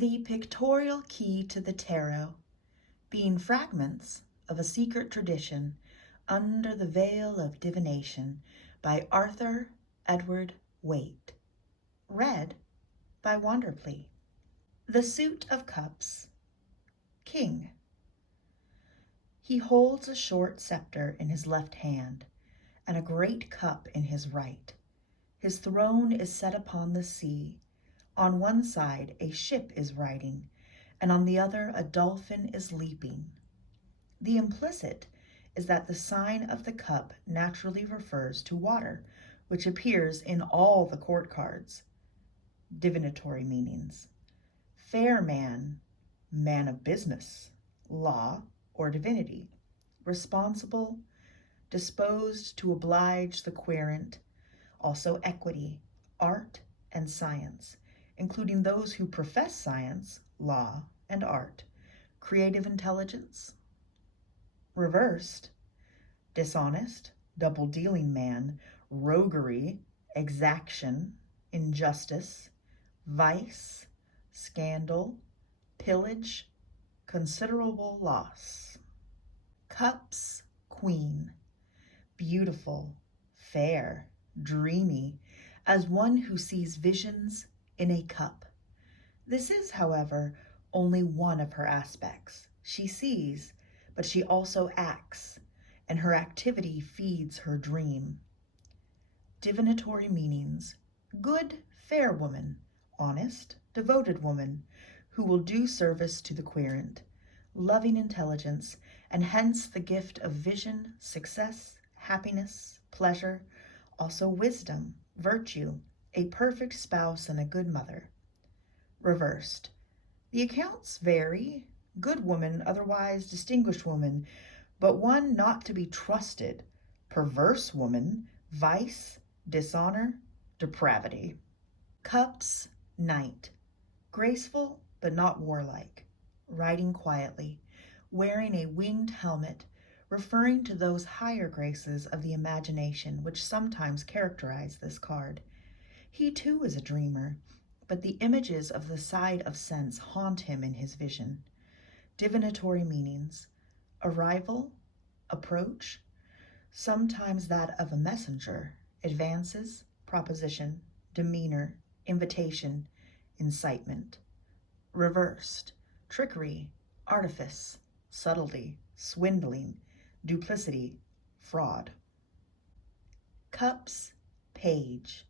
The pictorial key to the tarot, being fragments of a secret tradition under the veil of divination by Arthur Edward Waite. Read by Wanderplea. The Suit of Cups. King. He holds a short scepter in his left hand and a great cup in his right. His throne is set upon the sea. On one side a ship is riding, and on the other a dolphin is leaping. The implicit is that the sign of the cup naturally refers to water, which appears in all the court cards. Divinatory meanings. Fair man, man of business, law, or divinity. Responsible, disposed to oblige the querent. Also equity, art, and science, including those who profess science, law, and art. Creative intelligence. Reversed, dishonest, double-dealing man, roguery, exaction, injustice, vice, scandal, pillage, considerable loss. Cups Queen. Beautiful, fair, dreamy, as one who sees visions in a cup. This is, however, only one of her aspects. She sees, but she also acts, and her activity feeds her dream. Divinatory meanings. Good, fair woman, honest, devoted woman, who will do service to the querent, loving intelligence, and hence the gift of vision, success, happiness, pleasure, also wisdom, virtue, a perfect spouse, and a good mother. Reversed. The accounts vary. Good woman, otherwise distinguished woman, but one not to be trusted. Perverse woman, vice, dishonor, depravity. Cups Knight. Graceful but not warlike, riding quietly, wearing a winged helmet, referring to those higher graces of the imagination which sometimes characterize this card. He too is a dreamer, but the images of the side of sense haunt him in his vision. Divinatory meanings. Arrival, approach, sometimes that of a messenger, advances, proposition, demeanor, invitation, incitement. Reversed. Trickery, artifice, subtlety, swindling, duplicity, fraud. Cups Page.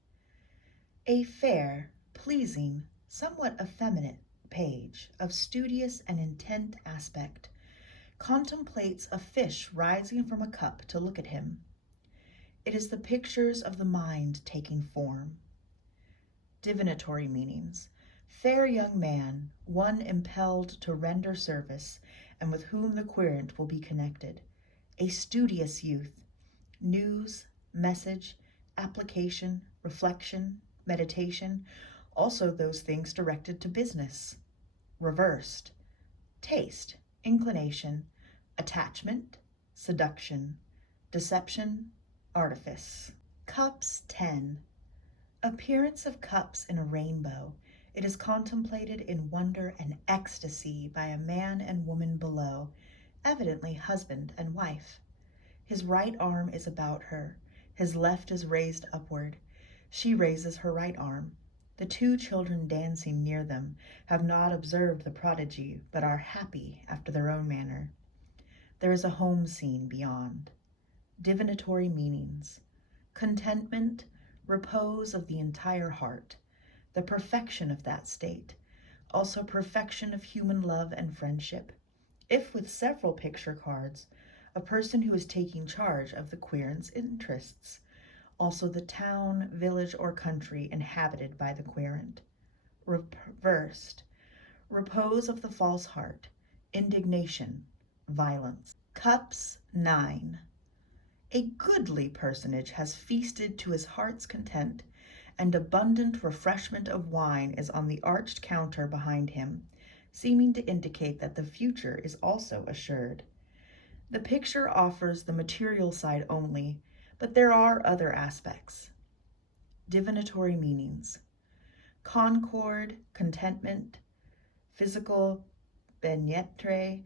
A fair, pleasing, somewhat effeminate page of studious and intent aspect contemplates a fish rising from a cup to look at him. It is the pictures of the mind taking form. Divinatory meanings. Fair young man, one impelled to render service, and with whom the querent will be connected. A studious youth. News, message, application, reflection, meditation, also those things directed to business. Reversed. Taste, inclination, attachment, seduction, deception, artifice. Cups 10. Appearance of cups in a rainbow. It is contemplated in wonder and ecstasy by a man and woman below, evidently husband and wife. His right arm is about her, his left is raised upward. She raises her right arm. The two children dancing near them have not observed the prodigy, but are happy after their own manner. There is a home scene beyond. Divinatory meanings. Contentment, repose of the entire heart, the perfection of that state, also perfection of human love and friendship. If with several picture cards, a person who is taking charge of the querent's interests, also the town, village, or country inhabited by the querent. Reversed. Repose of the false heart, indignation, violence. Cups 9. A goodly personage has feasted to his heart's content, and abundant refreshment of wine is on the arched counter behind him, seeming to indicate that the future is also assured. The picture offers the material side only, but there are other aspects. Divinatory meanings. Concord, contentment, physical benyetre,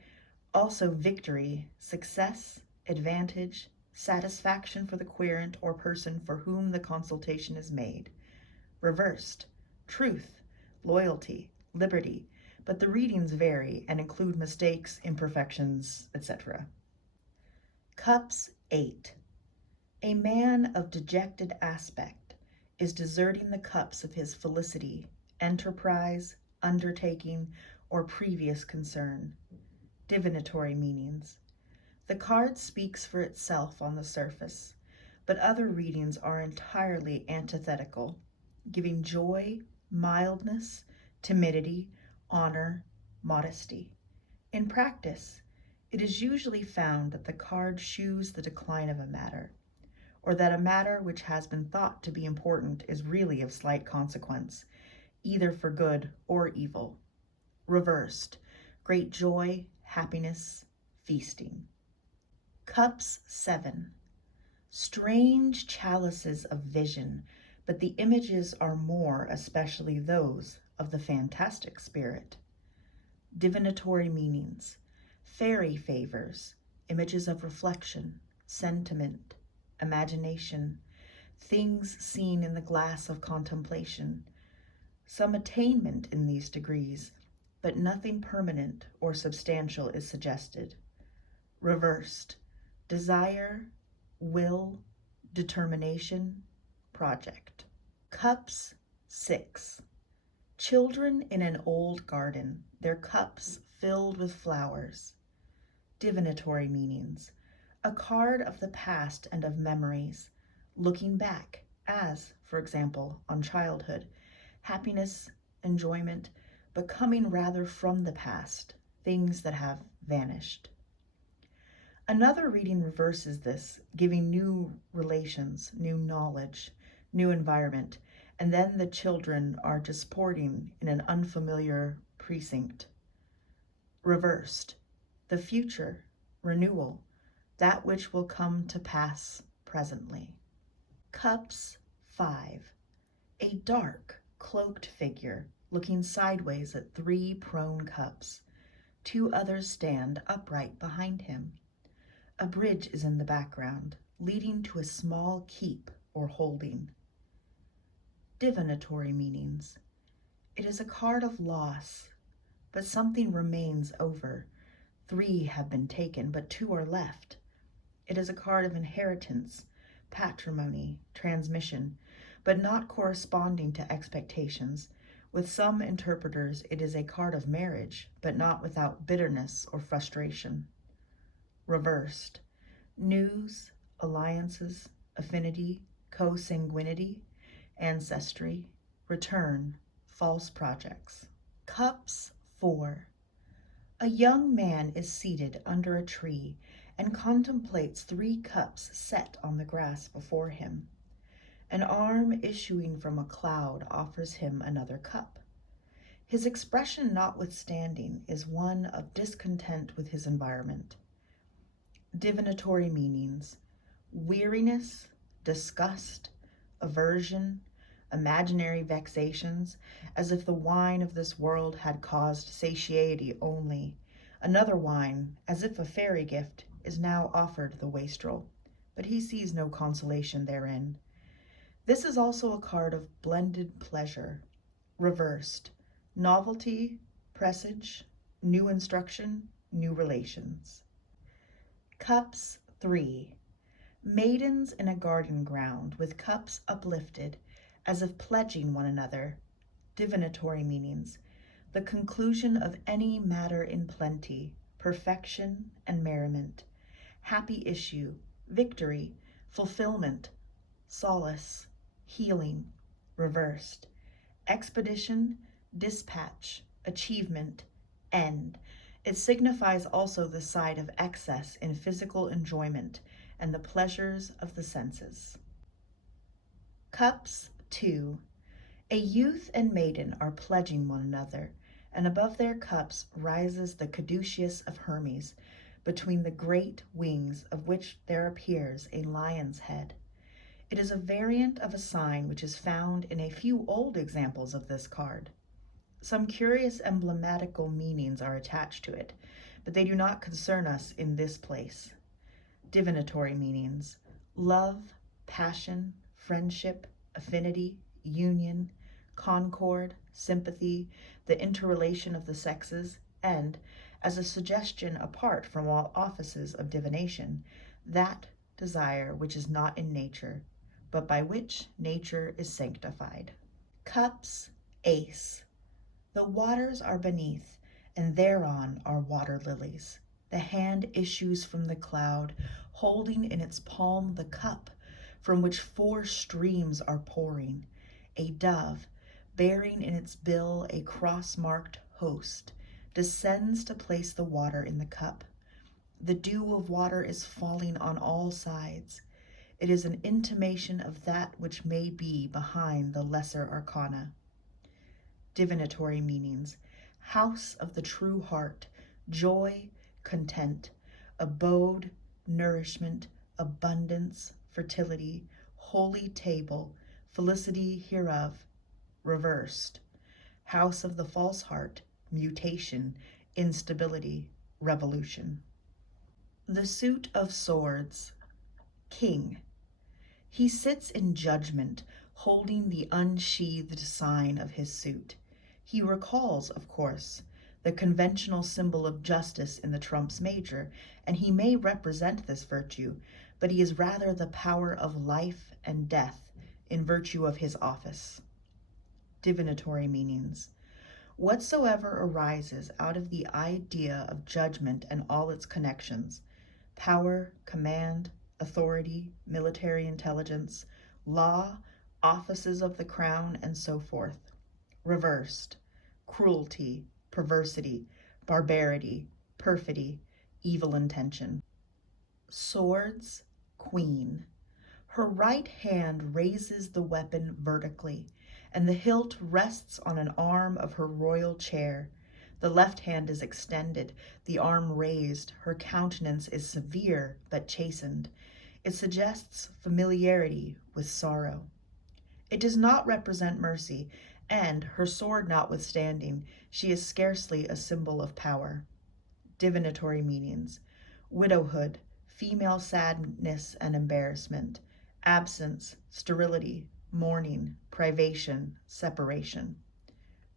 also victory, success, advantage, satisfaction for the querent or person for whom the consultation is made. Reversed, truth, loyalty, liberty, but the readings vary and include mistakes, imperfections, etc. Cups 8. A man of dejected aspect is deserting the cups of his felicity, enterprise, undertaking, or previous concern. Divinatory meanings. The card speaks for itself on the surface, but other readings are entirely antithetical, giving joy, mildness, timidity, honor, modesty. In practice, it is usually found that the card shews the decline of a matter, or that a matter which has been thought to be important is really of slight consequence, either for good or evil. Reversed, great joy, happiness, feasting. Cups 7. Strange chalices of vision, but the images are more, especially those of the fantastic spirit. Divinatory meanings. Fairy favors, images of reflection, sentiment, imagination, things seen in the glass of contemplation. Some attainment in these degrees, but nothing permanent or substantial is suggested. Reversed. Desire, will, determination, project. Cups 6. Children in an old garden, their cups filled with flowers. Divinatory meanings. A card of the past and of memories, looking back, as, for example, on childhood, happiness, enjoyment, but coming rather from the past, things that have vanished. Another reading reverses this, giving new relations, new knowledge, new environment, and then the children are disporting in an unfamiliar precinct. Reversed, the future, renewal, that which will come to pass presently. Cups 5. A dark, cloaked figure looking sideways at 3 prone cups. 2 others stand upright behind him. A bridge is in the background, leading to a small keep or holding. Divinatory meanings. It is a card of loss, but something remains over. 3 have been taken, but 2 are left. It is a card of inheritance, patrimony, transmission, but not corresponding to expectations. With some interpreters, it is a card of marriage, but not without bitterness or frustration. Reversed. News, alliances, affinity, consanguinity, ancestry, return, false projects. Cups 4. A young man is seated under a tree and contemplates 3 cups set on the grass before him. An arm issuing from a cloud offers him another cup. His expression notwithstanding is one of discontent with his environment. Divinatory meanings. Weariness, disgust, aversion, imaginary vexations, as if the wine of this world had caused satiety only. Another wine, as if a fairy gift, is now offered the wastrel, but he sees no consolation therein. This is also a card of blended pleasure. Reversed. Novelty, presage, new instruction, new relations. Cups 3. Maidens in a garden ground with cups uplifted, as if pledging one another. Divinatory meanings. The conclusion of any matter in plenty, perfection and merriment. Happy issue, victory, fulfillment, solace, healing. Reversed. Expedition, dispatch, achievement, end. It signifies also the side of excess in physical enjoyment and the pleasures of the senses. Cups 2. A youth and maiden are pledging one another, and above their cups rises the caduceus of Hermes, between the great wings of which there appears a lion's head. It is a variant of a sign which is found in a few old examples of this card. Some curious emblematical meanings are attached to it, but they do not concern us in this place. Divinatory meanings: love, passion, friendship, affinity, union, concord, sympathy, the interrelation of the sexes, and, as a suggestion apart from all offices of divination, that desire which is not in nature, but by which nature is sanctified. Cups, Ace. The waters are beneath, and thereon are water lilies. The hand issues from the cloud, holding in its palm the cup, from which 4 streams are pouring. A dove, bearing in its bill a cross-marked host, descends to place the water in the cup. The dew of water is falling on all sides. It is an intimation of that which may be behind the lesser arcana. Divinatory meanings: house of the true heart, joy, content, abode, nourishment, abundance, fertility, holy table, felicity hereof. Reversed: house of the false heart, mutation, instability, revolution. The suit of swords. King. He sits in judgment, holding the unsheathed sign of his suit. He recalls, of course, the conventional symbol of justice in the trumps major, and he may represent this virtue, but he is rather the power of life and death in virtue of his office. Divinatory meanings: whatsoever arises out of the idea of judgment and all its connections, power, command, authority, military intelligence, law, offices of the crown, and so forth. Reversed: cruelty, perversity, barbarity, perfidy, evil intention. Swords, Queen. Her right hand raises the weapon vertically, and the hilt rests on an arm of her royal chair. The left hand is extended, the arm raised. Her countenance is severe but chastened. It suggests familiarity with sorrow. It does not represent mercy, and, her sword notwithstanding, she is scarcely a symbol of power. Divinatory meanings: widowhood, female sadness and embarrassment, absence, sterility, mourning, privation, separation.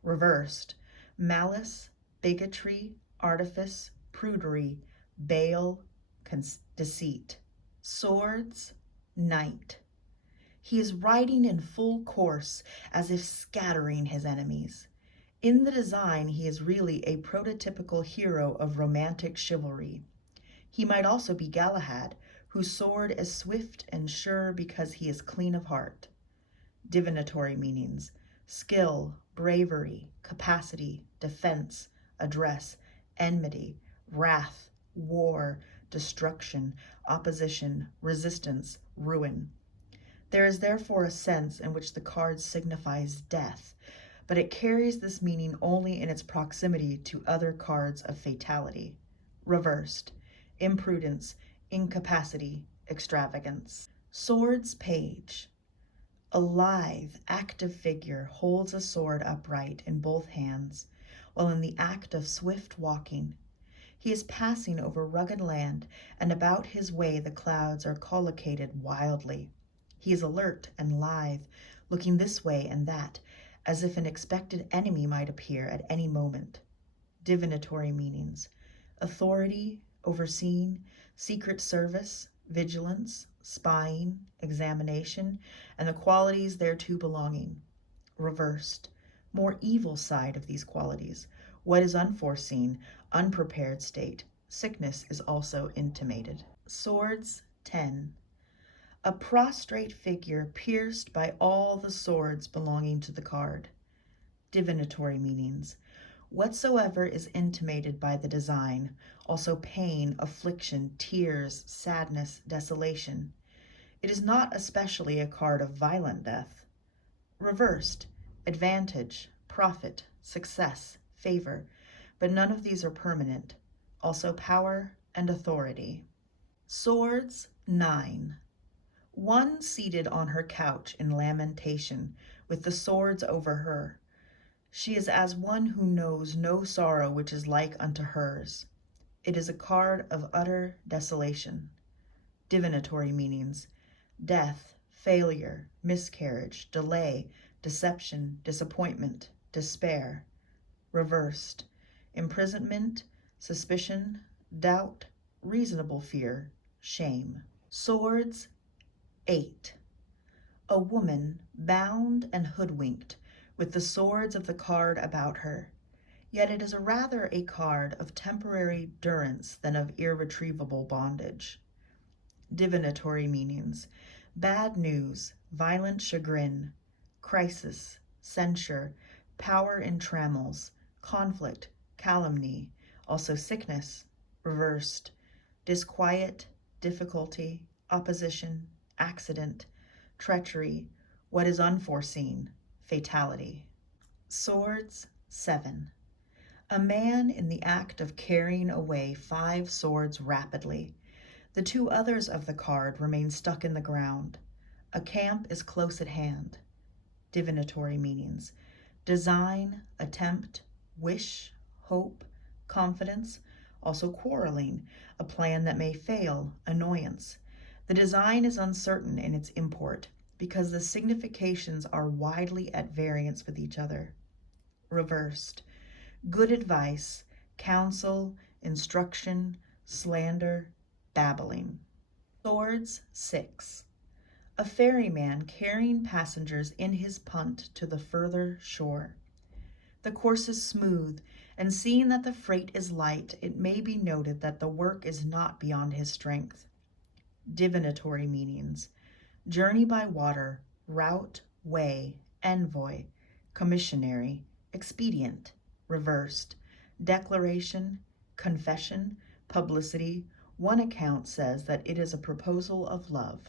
Reversed: malice, bigotry, artifice, prudery, bale, deceit. Swords, Knight. He is riding in full course, as if scattering his enemies. In the design, he is really a prototypical hero of romantic chivalry. He might also be Galahad, whose sword is swift and sure because he is clean of heart. Divinatory meanings: skill, bravery, capacity, defense, address, enmity, wrath, war, destruction, opposition, resistance, ruin. There is therefore a sense in which the card signifies death, but it carries this meaning only in its proximity to other cards of fatality. Reversed: imprudence, incapacity, extravagance. Swords Page. A lithe, active figure holds a sword upright in both hands, while in the act of swift walking. He is passing over rugged land, and about his way the clouds are collocated wildly. He is alert and lithe, looking this way and that, as if an expected enemy might appear at any moment. Divinatory meanings: authority, overseeing, secret service, vigilance, spying, examination, and the qualities thereto belonging. Reversed: more evil side of these qualities, what is unforeseen, unprepared state. Sickness is also intimated. Swords, 10. A prostrate figure pierced by all the swords belonging to the card. Divinatory meanings: whatsoever is intimated by the design, also pain, affliction, tears, sadness, desolation. It is not especially a card of violent death. Reversed: advantage, profit, success, favor, but none of these are permanent. Also power and authority. Swords, 9. One seated on her couch in lamentation, with the swords over her. She is as one who knows no sorrow which is like unto hers. It is a card of utter desolation. Divinatory meanings: death, failure, miscarriage, delay, deception, disappointment, despair. Reversed: imprisonment, suspicion, doubt, reasonable fear, shame. Swords, 8. A woman bound and hoodwinked, with the swords of the card about her. Yet it is rather a card of temporary durance than of irretrievable bondage. Divinatory meanings: bad news, violent chagrin, crisis, censure, power in trammels, conflict, calumny, also sickness. Reversed: disquiet, difficulty, opposition, accident, treachery, what is unforeseen, fatality. Swords, 7. A man in the act of carrying away 5 swords rapidly. The 2 others of the card remain stuck in the ground. A camp is close at hand. Divinatory meanings: design, attempt, wish, hope, confidence, also quarreling, a plan that may fail, annoyance. The design is uncertain in its import because the significations are widely at variance with each other. Reversed: good advice, counsel, instruction, slander, babbling. Swords, 6. A ferryman carrying passengers in his punt to the further shore. The course is smooth, and seeing that the freight is light, it may be noted that the work is not beyond his strength. Divinatory meanings: journey by water, route, way, envoy, commissionary, expedient. Reversed: declaration, confession, publicity. One account says that it is a proposal of love.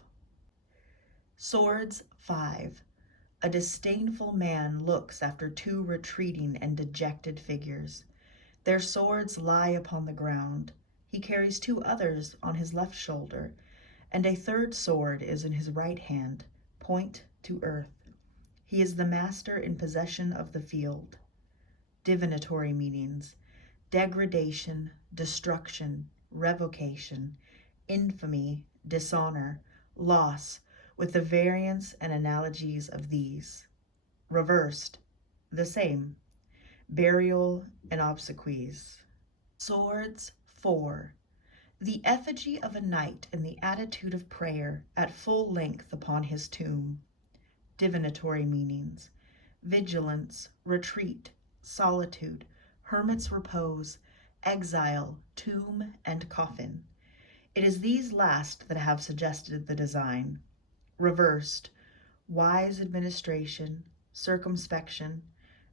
Swords, 5. A disdainful man looks after 2 retreating and dejected figures. Their swords lie upon the ground. He carries 2 others on his left shoulder, and a 3rd sword is in his right hand, point to earth. He is the master in possession of the field. Divinatory meanings: degradation, destruction, revocation, infamy, dishonor, loss, with the variants and analogies of these. Reversed: the same, burial and obsequies. Swords, 4. The effigy of a knight in the attitude of prayer at full length upon his tomb. Divinatory meanings: vigilance, retreat, solitude, hermit's repose, exile, tomb, and coffin. It is these last that have suggested the design. Reversed: wise administration, circumspection,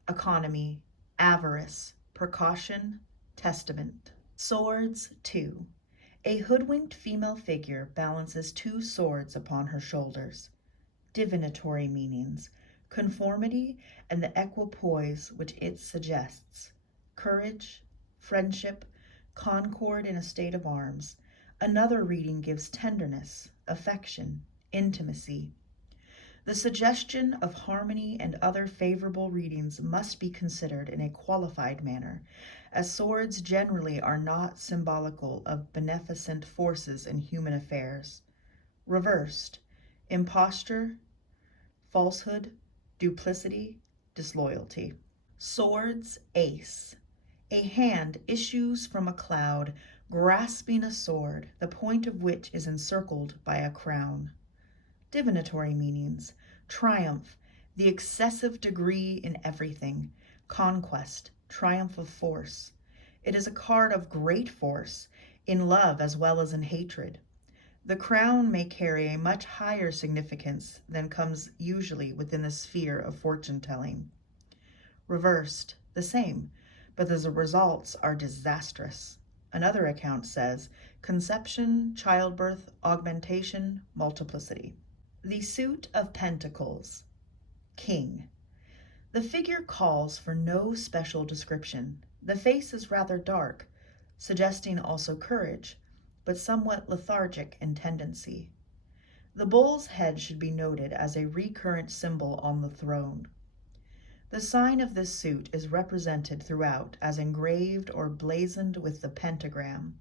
economy, avarice, precaution, testament. Swords, 2. A hoodwinked female figure balances 2 swords upon her shoulders. Divinatory meanings: conformity and the equipoise which it suggests, courage, friendship, concord in a state of arms. Another reading gives tenderness, affection, intimacy. The suggestion of harmony and other favorable readings must be considered in a qualified manner, as swords generally are not symbolical of beneficent forces in human affairs. Reversed: imposture, falsehood, duplicity, disloyalty. Swords, Ace. A hand issues from a cloud, grasping a sword, the point of which is encircled by a crown. Divinatory meanings: triumph, the excessive degree in everything, conquest, triumph of force. It is a card of great force, in love as well as in hatred. The crown may carry a much higher significance than comes usually within the sphere of fortune-telling. Reversed: the same, but the results are disastrous. Another account says conception, childbirth, augmentation, multiplicity. The suit of pentacles. King. The figure calls for no special description. The face is rather dark, suggesting also courage, but somewhat lethargic in tendency. The bull's head should be noted as a recurrent symbol on the throne. The sign of this suit is represented throughout as engraved or blazoned with the pentagram,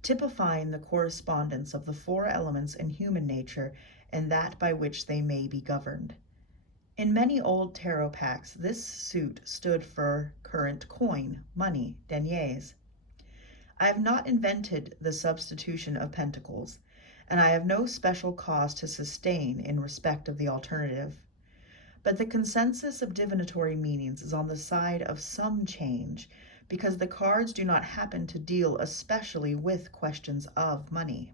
typifying the correspondence of the four elements in human nature and that by which they may be governed. In many old tarot packs, this suit stood for current coin, money, deniers. I have not invented the substitution of pentacles, and I have no special cause to sustain in respect of the alternative. But the consensus of divinatory meanings is on the side of some change, because the cards do not happen to deal especially with questions of money.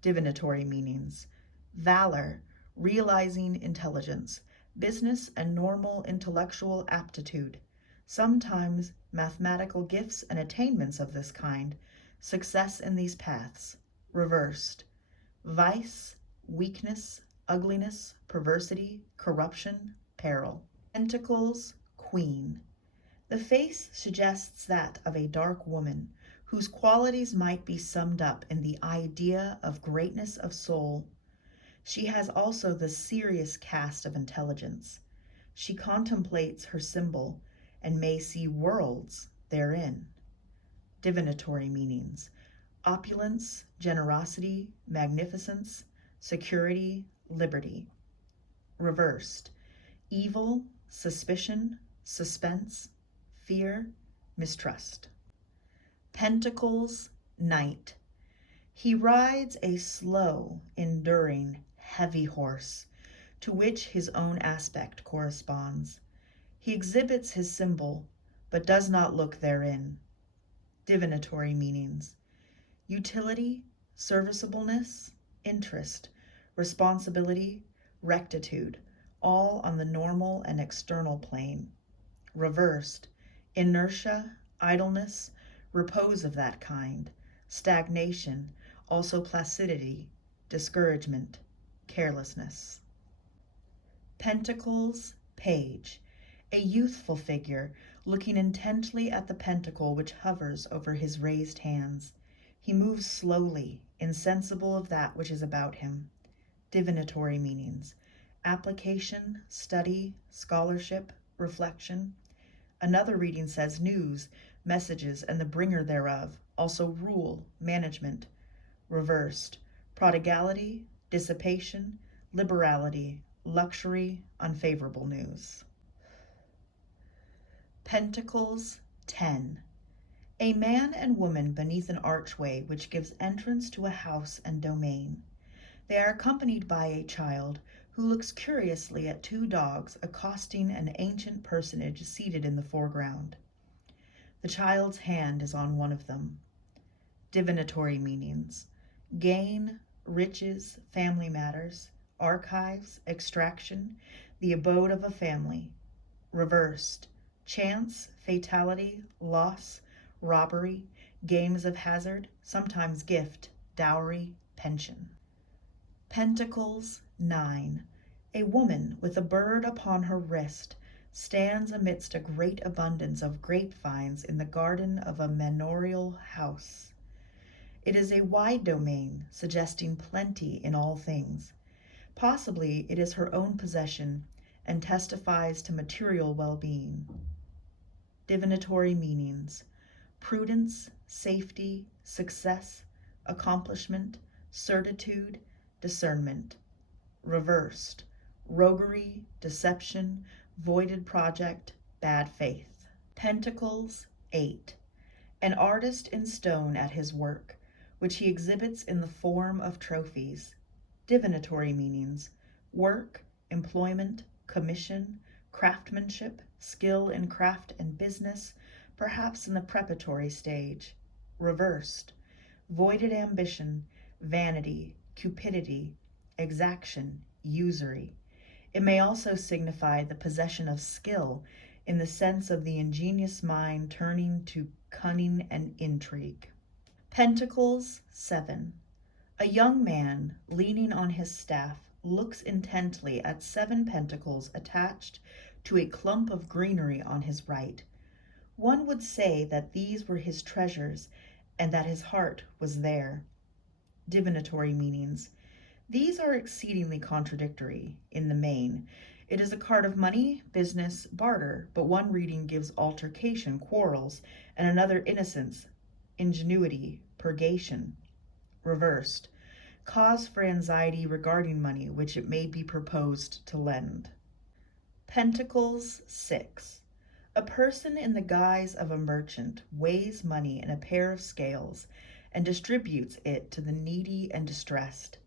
Divinatory meanings: valor, realizing intelligence, business and normal intellectual aptitude, sometimes mathematical gifts and attainments of this kind, success in these paths. Reversed: vice, weakness, ugliness, perversity, corruption, peril. Pentacles Queen. The face suggests that of a dark woman, whose qualities might be summed up in the idea of greatness of soul. She has also the serious cast of intelligence. She contemplates her symbol and may see worlds therein. Divinatory meanings: opulence, generosity, magnificence, security, liberty. Reversed: evil, suspicion, suspense, fear, mistrust. Pentacles Knight. He rides a slow, enduring, heavy horse, to which his own aspect corresponds. He exhibits his symbol, but does not look therein. Divinatory meanings: utility, serviceableness, interest, responsibility, rectitude, all on the normal and external plane. Reversed: inertia, idleness, repose of that kind, stagnation, also placidity, discouragement, carelessness. Pentacles Page. A youthful figure, looking intently at the pentacle which hovers over his raised hands. He moves slowly, insensible of that which is about him. Divinatory meanings: application, study, scholarship, reflection. Another reading says news, messages, and the bringer thereof, also rule, management. Reversed: prodigality, dissipation, liberality, luxury, unfavorable news. Pentacles Ten. A man and woman beneath an archway which gives entrance to a house and domain. They are accompanied by a child who looks curiously at two dogs accosting an ancient personage seated in the foreground. The child's hand is on one of them. Divinatory meanings: gain, riches, family matters, archives, extraction, the abode of a family. Reversed: chance, fatality, loss, robbery, games of hazard, sometimes gift, dowry, pension. Pentacles Nine. A woman with a bird upon her wrist stands amidst a great abundance of grapevines in the garden of a manorial house. It is a wide domain, suggesting plenty in all things. Possibly it is her own possession and testifies to material well-being. Divinatory meanings: prudence, safety, success, accomplishment, certitude, discernment. Reversed: roguery, deception, voided project, bad faith. Pentacles Eight. An artist in stone at his work, which he exhibits in the form of trophies. Divinatory meanings: work, employment, commission, craftsmanship, skill in craft and business, perhaps in the preparatory stage. Reversed: voided ambition, vanity, cupidity, exaction, usury. It may also signify the possession of skill in the sense of the ingenious mind turning to cunning and intrigue. Pentacles Seven. A young man, leaning on his staff, looks intently at 7 pentacles attached to a clump of greenery on his right. One would say that these were his treasures and that his heart was there. Divinatory meanings: these are exceedingly contradictory, in the main. It is a card of money, business, barter, but one reading gives altercation, quarrels, and another innocence, ingenuity, purgation. Reversed, cause for anxiety regarding money which it may be proposed to lend. Pentacles 6. A person in the guise of a merchant weighs money in a pair of scales and distributes it to the needy and distressed.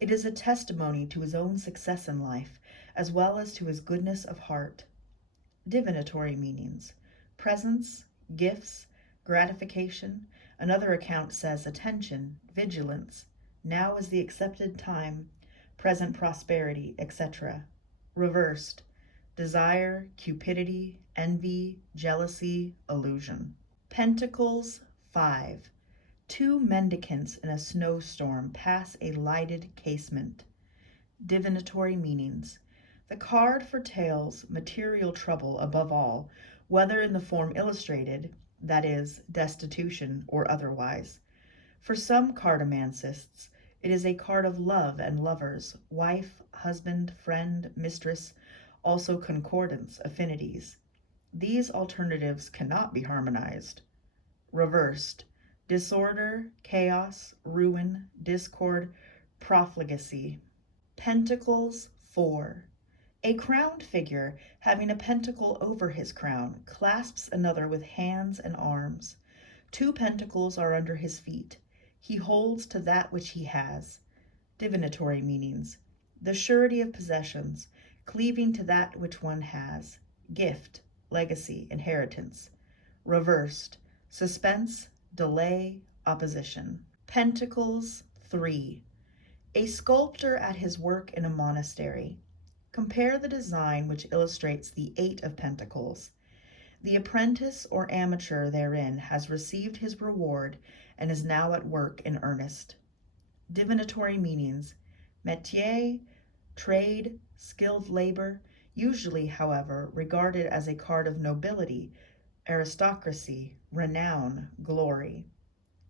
It is a testimony to his own success in life, as well as to his goodness of heart. Divinatory meanings: presents, gifts, gratification. Another account says attention, vigilance, now is the accepted time, present prosperity, etc. Reversed: desire, cupidity, envy, jealousy, illusion. Pentacles 5. Two mendicants in a snowstorm pass a lighted casement. Divinatory meanings: the card foretells material trouble above all, whether in the form illustrated, that is, destitution, or otherwise. For some cartomancists, it is a card of love and lovers, wife, husband, friend, mistress, also concordance, affinities. These alternatives cannot be harmonized. Reversed: disorder, chaos, ruin, discord, profligacy. Pentacles 4. A crowned figure, having a pentacle over his crown, clasps another with hands and arms. Two pentacles are under his feet. He holds to that which he has. Divinatory meanings: the surety of possessions, cleaving to that which one has. Gift, legacy, inheritance. Reversed: suspense, delay, opposition. Pentacles 3. A sculptor at his work in a monastery. Compare the design which illustrates the Eight of Pentacles. The apprentice or amateur therein has received his reward and is now at work in earnest. Divinatory meanings: métier, trade, skilled labor, usually, however, regarded as a card of nobility, aristocracy, renown, glory.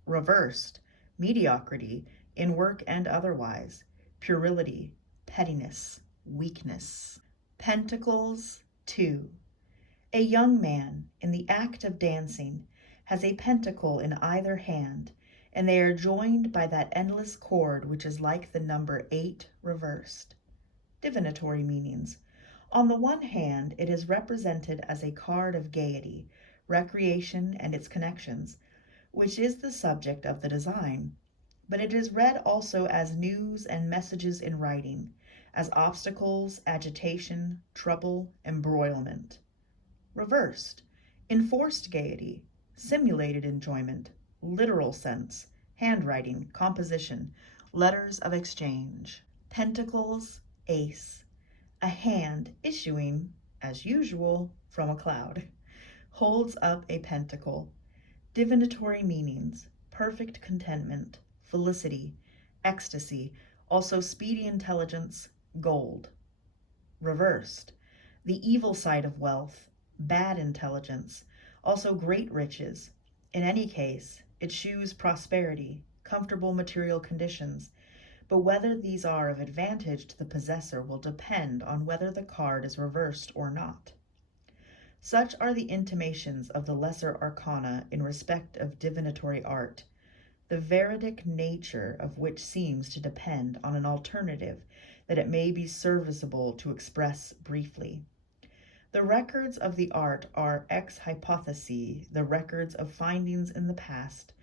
Reversed: mediocrity, in work and otherwise, puerility, pettiness, weakness. Pentacles 2. A young man, in the act of dancing, has a pentacle in either hand, and they are joined by that endless cord which is like the number 8 reversed. Divinatory meanings: on the one hand, it is represented as a card of gaiety, recreation, and its connections, which is the subject of the design, but it is read also as news and messages in writing, as obstacles, agitation, trouble, embroilment. Reversed: enforced gaiety, simulated enjoyment, literal sense, handwriting, composition, letters of exchange. Pentacles Ace. A hand issuing, as usual, from a cloud, holds up a pentacle. Divinatory meanings: perfect contentment, felicity, ecstasy, also speedy intelligence, gold. Reversed: the evil side of wealth, bad intelligence, also great riches. In any case, it shews prosperity, comfortable material conditions, but whether these are of advantage to the possessor will depend on whether the card is reversed or not. Such are the intimations of the lesser arcana in respect of divinatory art, the veridic nature of which seems to depend on an alternative that it may be serviceable to express briefly. The records of the art are ex hypothesi, the records of findings in the past,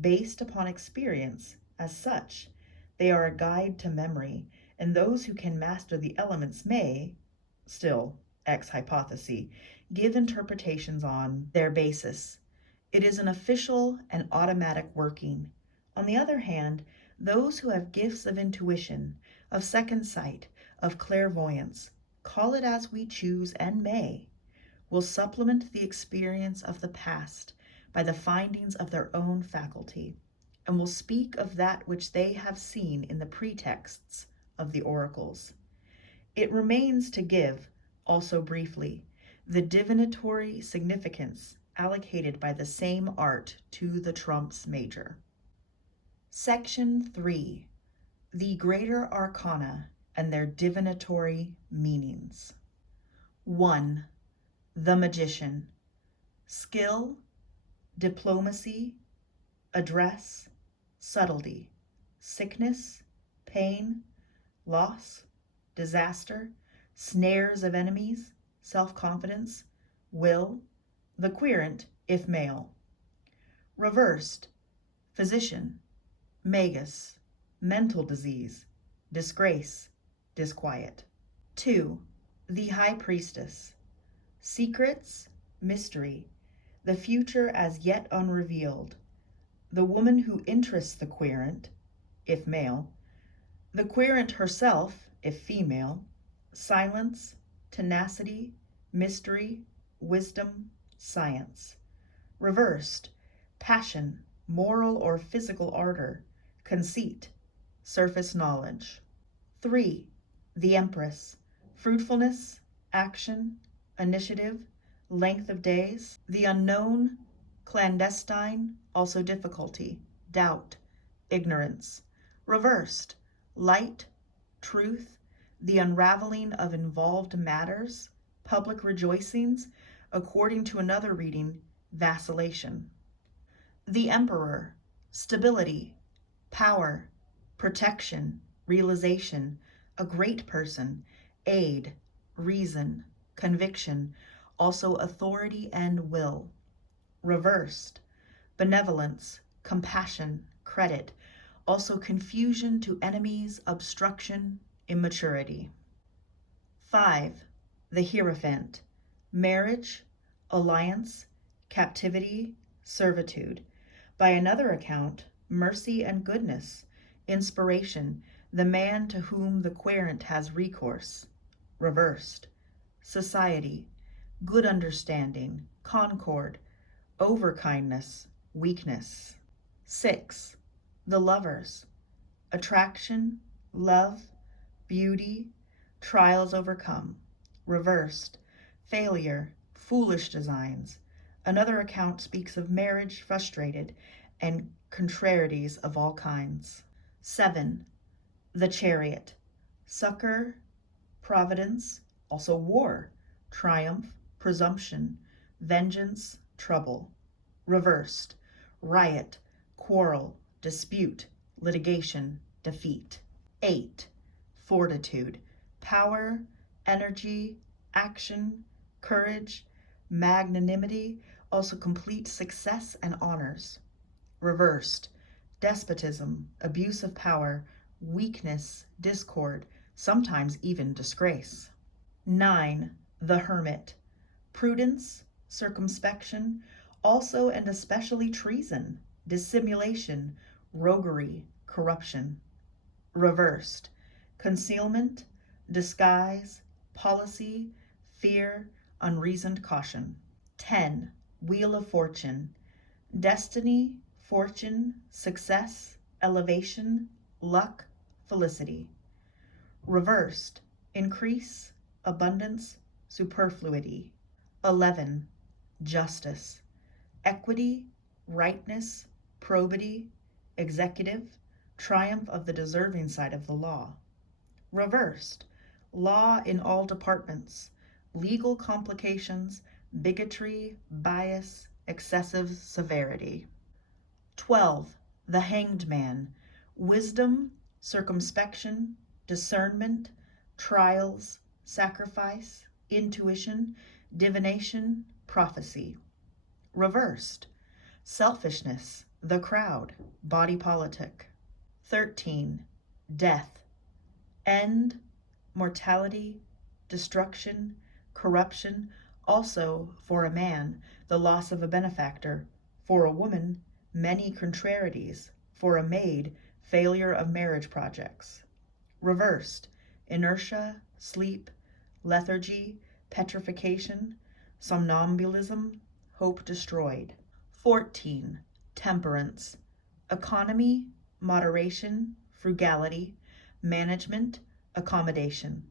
based upon experience. As such, they are a guide to memory, and those who can master the elements may, still ex hypothesi, give interpretations on their basis. It is an official and automatic working. On the other hand, those who have gifts of intuition, of second sight, of clairvoyance, call it as we choose and may, will supplement the experience of the past by the findings of their own faculty, and will speak of that which they have seen in the pretexts of the oracles. It remains to give, also briefly, the divinatory significance allocated by the same art to the trumps major. Section 3. The Greater Arcana and their Divinatory Meanings. 1. The Magician. Skill, diplomacy, address, subtlety, sickness, pain, loss, disaster, snares of enemies, self-confidence, will, the querent, if male. Reversed, physician, magus, mental disease, disgrace, disquiet. 2. The High Priestess. Secrets, mystery, the future as yet unrevealed, the woman who interests the querent, if male, the querent herself, if female, silence, tenacity, mystery, wisdom, science. Reversed, passion, moral or physical ardor, conceit, surface knowledge. 3. The Empress. Fruitfulness, action, initiative, length of days, the unknown, clandestine, also difficulty, doubt, ignorance. Reversed, light, truth, the unraveling of involved matters, public rejoicings, according to another reading, vacillation. The Emperor. Stability, power, protection, realization, a great person, aid, reason, conviction, also authority and will. Reversed, benevolence, compassion, credit, also confusion to enemies, obstruction, immaturity. 5. The Hierophant. Marriage, alliance, captivity, servitude. By another account, mercy and goodness, inspiration, the man to whom the querent has recourse. Reversed, society, good understanding, concord, overkindness, weakness. 6. The Lovers. Attraction, love, beauty, trials overcome. Reversed, failure, foolish designs. Another account speaks of marriage frustrated and contrarieties of all kinds. 7. The Chariot. Succor, providence, also war, triumph, presumption, vengeance, trouble. Reversed, riot, quarrel, dispute, litigation, defeat. 8. Fortitude. Power, energy, action, courage, magnanimity, also complete success and honors. Reversed, despotism, abuse of power, weakness, discord, sometimes even disgrace. 9. The Hermit. Prudence, circumspection, also and especially treason, dissimulation, roguery, corruption. Reversed, concealment, disguise, policy, fear, unreasoned caution. 10. Wheel of Fortune. Destiny, fortune, success, elevation, luck, felicity. Reversed, increase, abundance, superfluity. 11. Justice. Equity, rightness, probity, executive, triumph of the deserving side of the law. Reversed, law in all departments, legal complications, bigotry, bias, excessive severity. 12. The Hanged Man. Wisdom, circumspection, discernment, trials, sacrifice, intuition, divination, prophecy. Reversed, selfishness, the crowd, body politic. 13. Death. End, mortality, destruction, corruption, also for a man, the loss of a benefactor, for a woman, many contrarieties, for a maid, failure of marriage projects. Reversed, inertia, sleep, lethargy, petrification, somnambulism, hope destroyed. 14. Temperance. Economy, moderation, frugality, management, accommodation.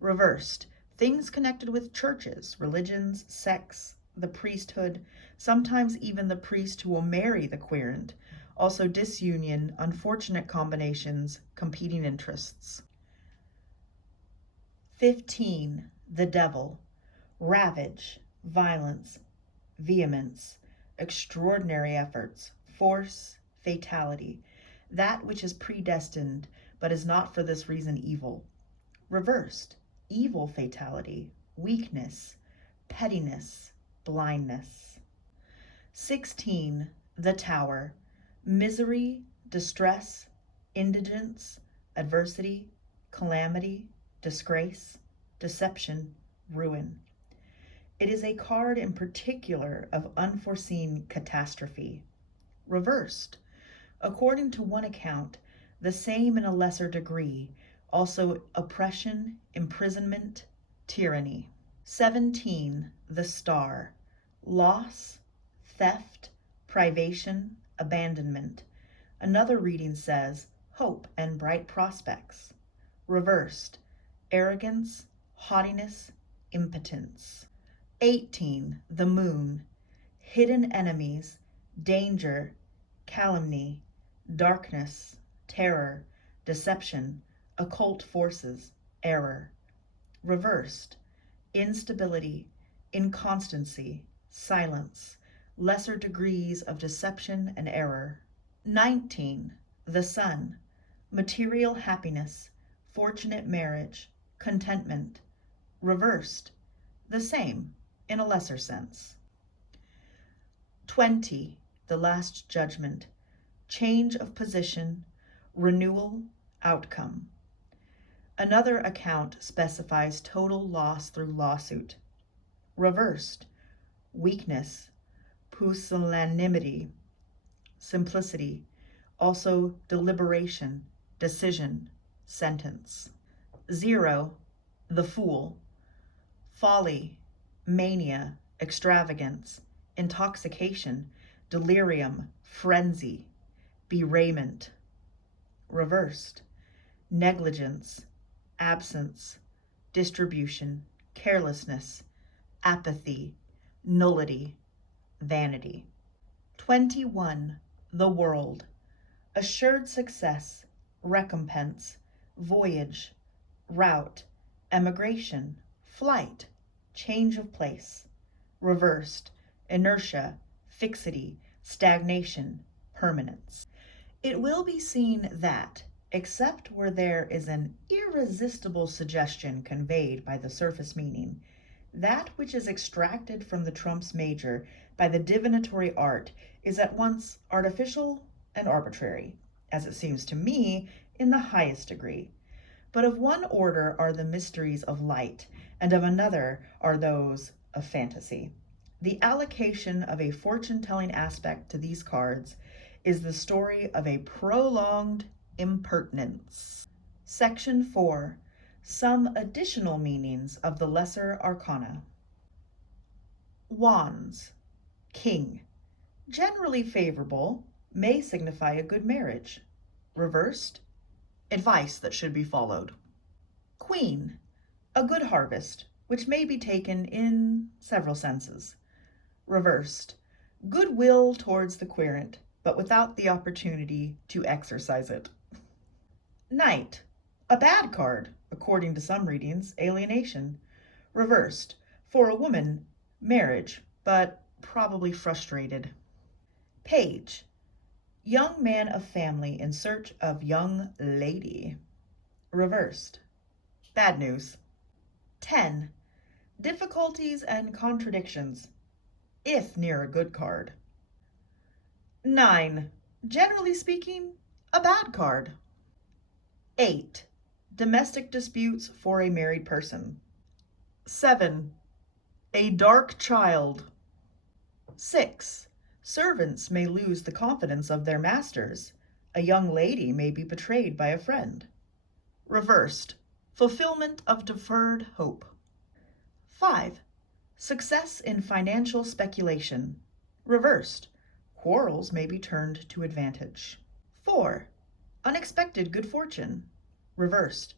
Reversed, things connected with churches, religions, sex, the priesthood, sometimes even the priest who will marry the querent, also disunion, unfortunate combinations, competing interests. 15. The Devil. ravage, violence, vehemence, extraordinary efforts, force, fatality, that which is predestined but is not for this reason evil. Reversed, evil fatality, weakness, pettiness, blindness. 16. The Tower, misery, distress, indigence, adversity, calamity, disgrace, deception, ruin. It is a card in particular of unforeseen catastrophe. Reversed, according to one account, the same in a lesser degree, also oppression, imprisonment, tyranny. 17. The Star, loss, theft, privation, abandonment. Another reading says hope and bright prospects. Reversed, arrogance, haughtiness, impotence. 18. The Moon, hidden enemies, danger, calumny, darkness, terror, deception, occult forces, error. Reversed, instability, inconstancy, silence, lesser degrees of deception and error. 19. The Sun, material happiness, fortunate marriage, contentment. Reversed, the same, in a lesser sense. 20. The Last Judgment, change of position, renewal, outcome. Another account specifies total loss through lawsuit. Reversed, weakness, pusillanimity, simplicity, also deliberation, decision, sentence. 0. The Fool, folly, mania, extravagance, intoxication, delirium, frenzy, bewrayment. Reversed, negligence, absence, distribution, carelessness, apathy, nullity, vanity. 21. The World, assured success, recompense, voyage, route, emigration, flight, change of place. Reversed, inertia, fixity, stagnation, permanence. It will be seen that, except where there is an irresistible suggestion conveyed by the surface meaning, that which is extracted from the trumps major by the divinatory art is at once artificial and arbitrary, as it seems to me, in the highest degree. But of one order are the mysteries of light, and of another are those of fantasy. The allocation of a fortune-telling aspect to these cards is the story of a prolonged impertinence. Section 4. Some additional meanings of the Lesser Arcana. Wands, King, generally favorable, may signify a good marriage. Reversed, advice that should be followed. Queen, a good harvest, which may be taken in several senses. Reversed, goodwill towards the querent, but without the opportunity to exercise it. Knight, a bad card, according to some readings, alienation. Reversed, for a woman, marriage, but probably frustrated. Page, young man of family in search of young lady. Reversed, bad news. 10. Difficulties and contradictions, if near a good card. 9. Generally speaking, a bad card. 8. Domestic disputes for a married person. 7. A dark child. 6. Servants may lose the confidence of their masters. A young lady may be betrayed by a friend. Reversed, fulfillment of deferred hope. 5. Success in financial speculation. Reversed, quarrels may be turned to advantage. 4. Unexpected good fortune. Reversed,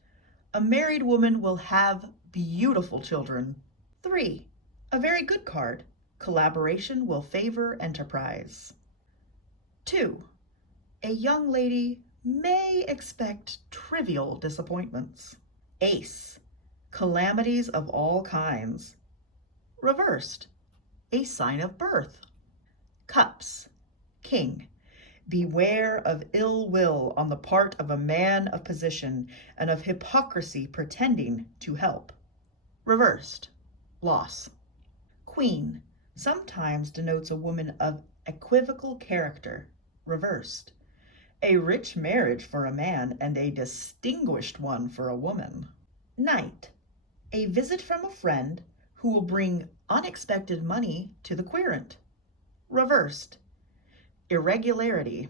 a married woman will have beautiful children. 3. A very good card. Collaboration will favor enterprise. 2. A young lady may expect trivial disappointments. Ace, calamities of all kinds. reversed, a sign of birth. Cups, King. Beware of ill will on the part of a man of position and of hypocrisy pretending to help. Reversed, loss. Queen sometimes denotes a woman of equivocal character. Reversed, a rich marriage for a man and a distinguished one for a woman. Knight, a visit from a friend who will bring unexpected money to the querent. Reversed, irregularity.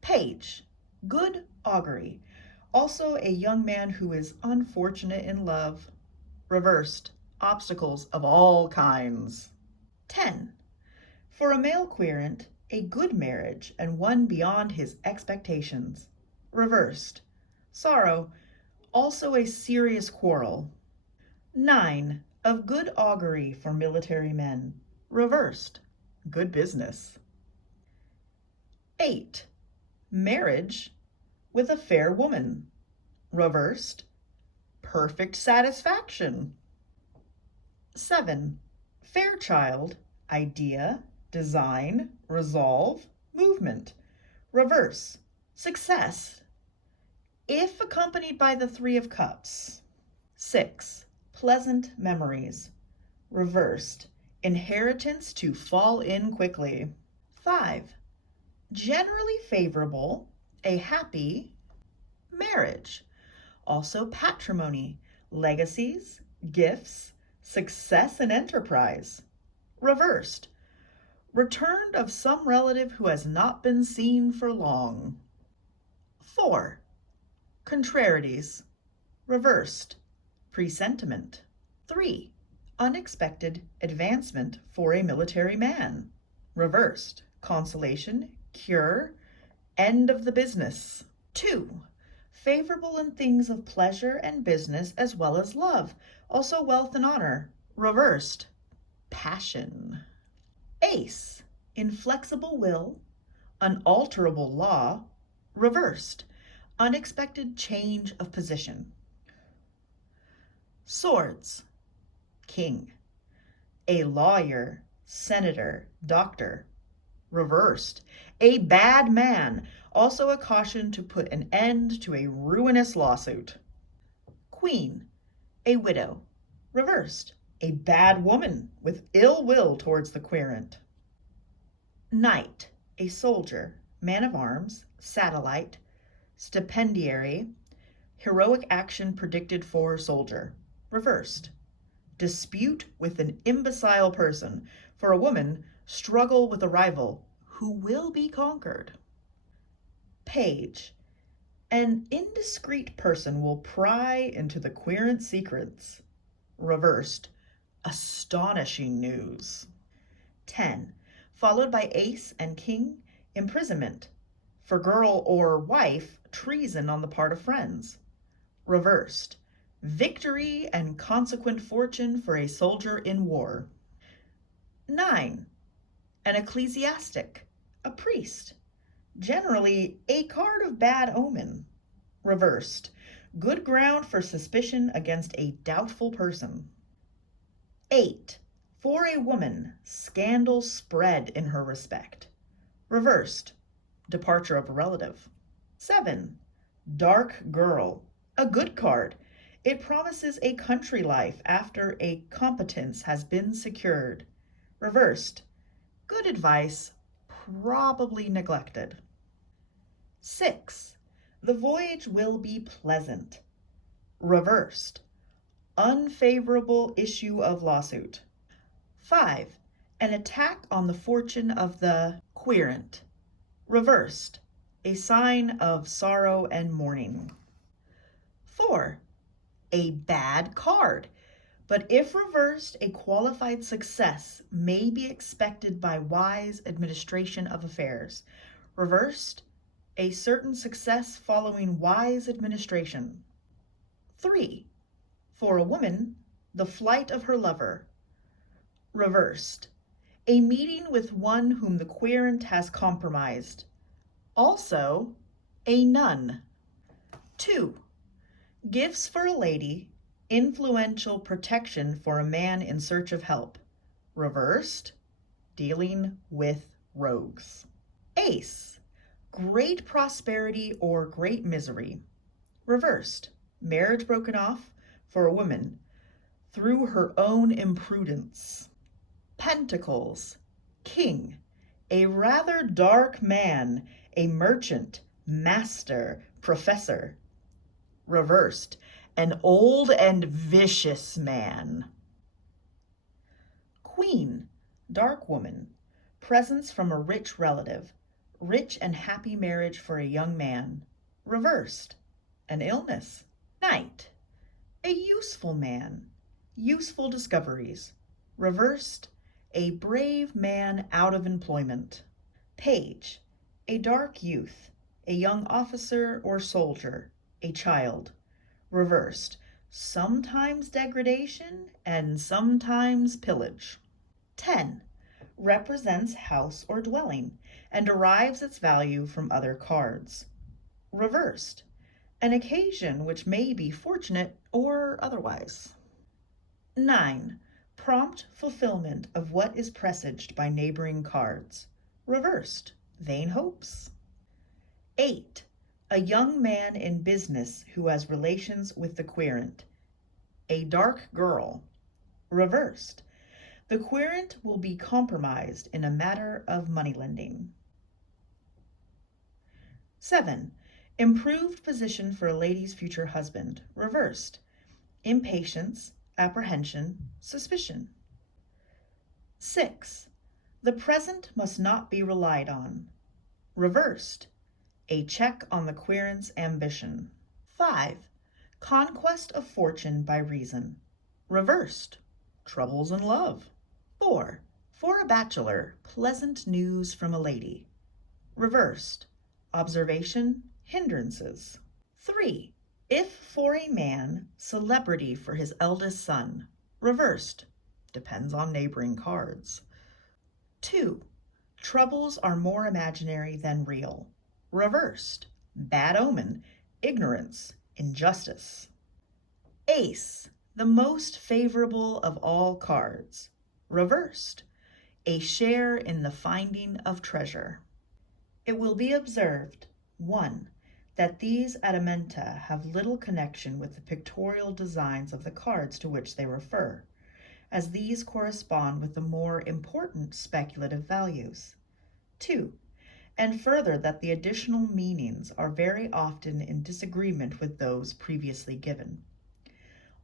Page, good augury, also a young man who is unfortunate in love. Reversed, obstacles of all kinds. 10. For a male querent, a good marriage and one beyond his expectations. Reversed, sorrow, also a serious quarrel. 9. Of good augury for military men. Reversed, good business. 8. Marriage with a fair woman. Reversed, perfect satisfaction. 7. Fairchild, idea, design, resolve, movement. Reverse, success, if accompanied by the Three of Cups. 6. Pleasant memories. Reversed, inheritance to fall in quickly. 5. Generally favorable, a happy marriage. Also patrimony, legacies, gifts, success and enterprise. Reversed, returned of some relative who has not been seen for long. 4. Contrarieties. Reversed, presentiment. 3. Unexpected advancement for a military man. Reversed, consolation, cure, end of the business. 2. Favorable in things of pleasure and business as well as love, also wealth and honor. Reversed, passion. Ace, inflexible will, unalterable law. Reversed, unexpected change of position. Swords, King, a lawyer, senator, doctor. Reversed, a bad man, also a caution to put an end to a ruinous lawsuit. Queen, a widow. Reversed, a bad woman with ill will towards the querent. Knight, a soldier, man of arms, satellite, stipendiary, heroic action predicted for soldier. Reversed, dispute with an imbecile person. For a woman, struggle with a rival who will be conquered. Page, an indiscreet person will pry into the querent's secrets. Reversed, astonishing news. 10. Followed by Ace and King, imprisonment. For girl or wife, treason on the part of friends. Reversed, victory and consequent fortune for a soldier in war. 9. An ecclesiastic, a priest. Generally a card of bad omen. Reversed, good ground for suspicion against a doubtful person. 8. For a woman, scandal spread in her respect. Reversed, departure of a relative. 7. Dark girl, a good card. It promises a country life after a competence has been secured. Reversed, good advice, probably neglected. 6. The voyage will be pleasant. Reversed, unfavorable issue of lawsuit. 5. An attack on the fortune of the querent. Reversed, a sign of sorrow and mourning. 4. A bad card, but if reversed, a qualified success may be expected by wise administration of affairs. Reversed, a certain success following wise administration. 3. For a woman, the flight of her lover. Reversed, a meeting with one whom the querent has compromised. Also, a nun. 2. Gifts for a lady, influential protection for a man in search of help. Reversed, dealing with rogues. Ace, great prosperity or great misery. Reversed, marriage broken off for a woman through her own imprudence. Pentacles, king, a rather dark man, a merchant, master, professor. Reversed, an old and vicious man. Queen, dark woman, presents from a rich relative, rich and happy marriage for a young man. Reversed, an illness. Knight, a useful man, useful discoveries. Reversed, a brave man out of employment. Page, a dark youth, a young officer or soldier, a child. Reversed, sometimes degradation and sometimes pillage. 10, represents house or dwelling and derives its value from other cards. Reversed, an occasion which may be fortunate or otherwise. 9, prompt fulfillment of what is presaged by neighboring cards. Reversed, vain hopes. 8, a young man in business who has relations with the querent. A dark girl. Reversed, the querent will be compromised in a matter of money lending. 7, improved position for a lady's future husband. Reversed, impatience, apprehension, suspicion. 6, the present must not be relied on. Reversed, a check on the querent's ambition. 5, conquest of fortune by reason. Reversed, troubles in love. 4, for a bachelor, pleasant news from a lady. Reversed, observation, hindrances. 3, if for a man, celebrity for his eldest son. Reversed, depends on neighboring cards. 2, troubles are more imaginary than real. Reversed, bad omen, ignorance, injustice. Ace, the most favorable of all cards. Reversed, a share in the finding of treasure. It will be observed, 1, that these adamenta have little connection with the pictorial designs of the cards to which they refer, as these correspond with the more important speculative values. 2, and further that the additional meanings are very often in disagreement with those previously given.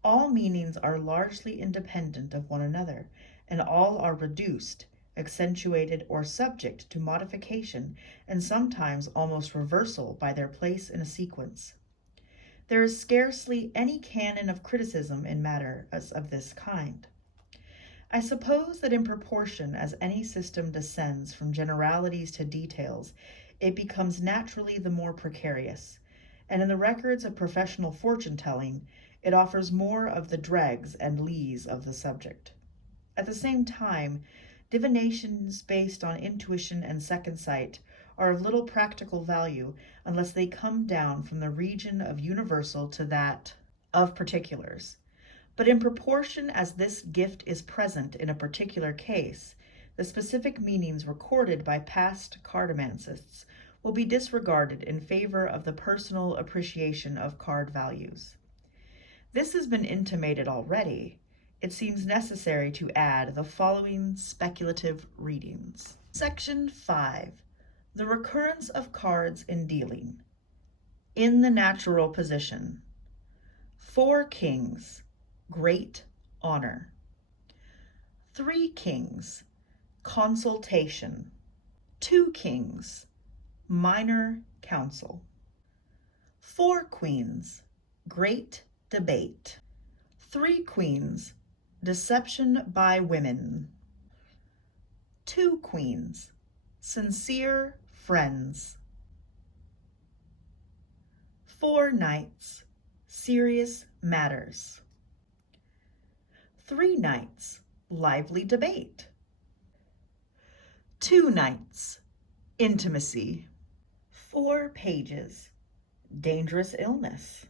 All meanings are largely independent of one another, and all are reduced, accentuated, or subject to modification, and sometimes almost reversal by their place in a sequence. There is scarcely any canon of criticism in matters of this kind. I suppose that in proportion as any system descends from generalities to details, it becomes naturally the more precarious, and in the records of professional fortune-telling, it offers more of the dregs and lees of the subject. At the same time, divinations based on intuition and second sight are of little practical value unless they come down from the region of universal to that of particulars. But in proportion as this gift is present in a particular case, the specific meanings recorded by past cartomancists will be disregarded in favor of the personal appreciation of card values. This has been intimated already. It seems necessary to add the following speculative readings. Section 5. The recurrence of cards in dealing. In the natural position. 4 kings. Great honor. 3 kings, consultation. 2 kings, minor council. 4 queens, great debate. 3 queens, deception by women. 2 queens, sincere friends. 4 knights, serious matters. 3 knights, lively debate. 2 knights, intimacy. 4 pages, dangerous illness.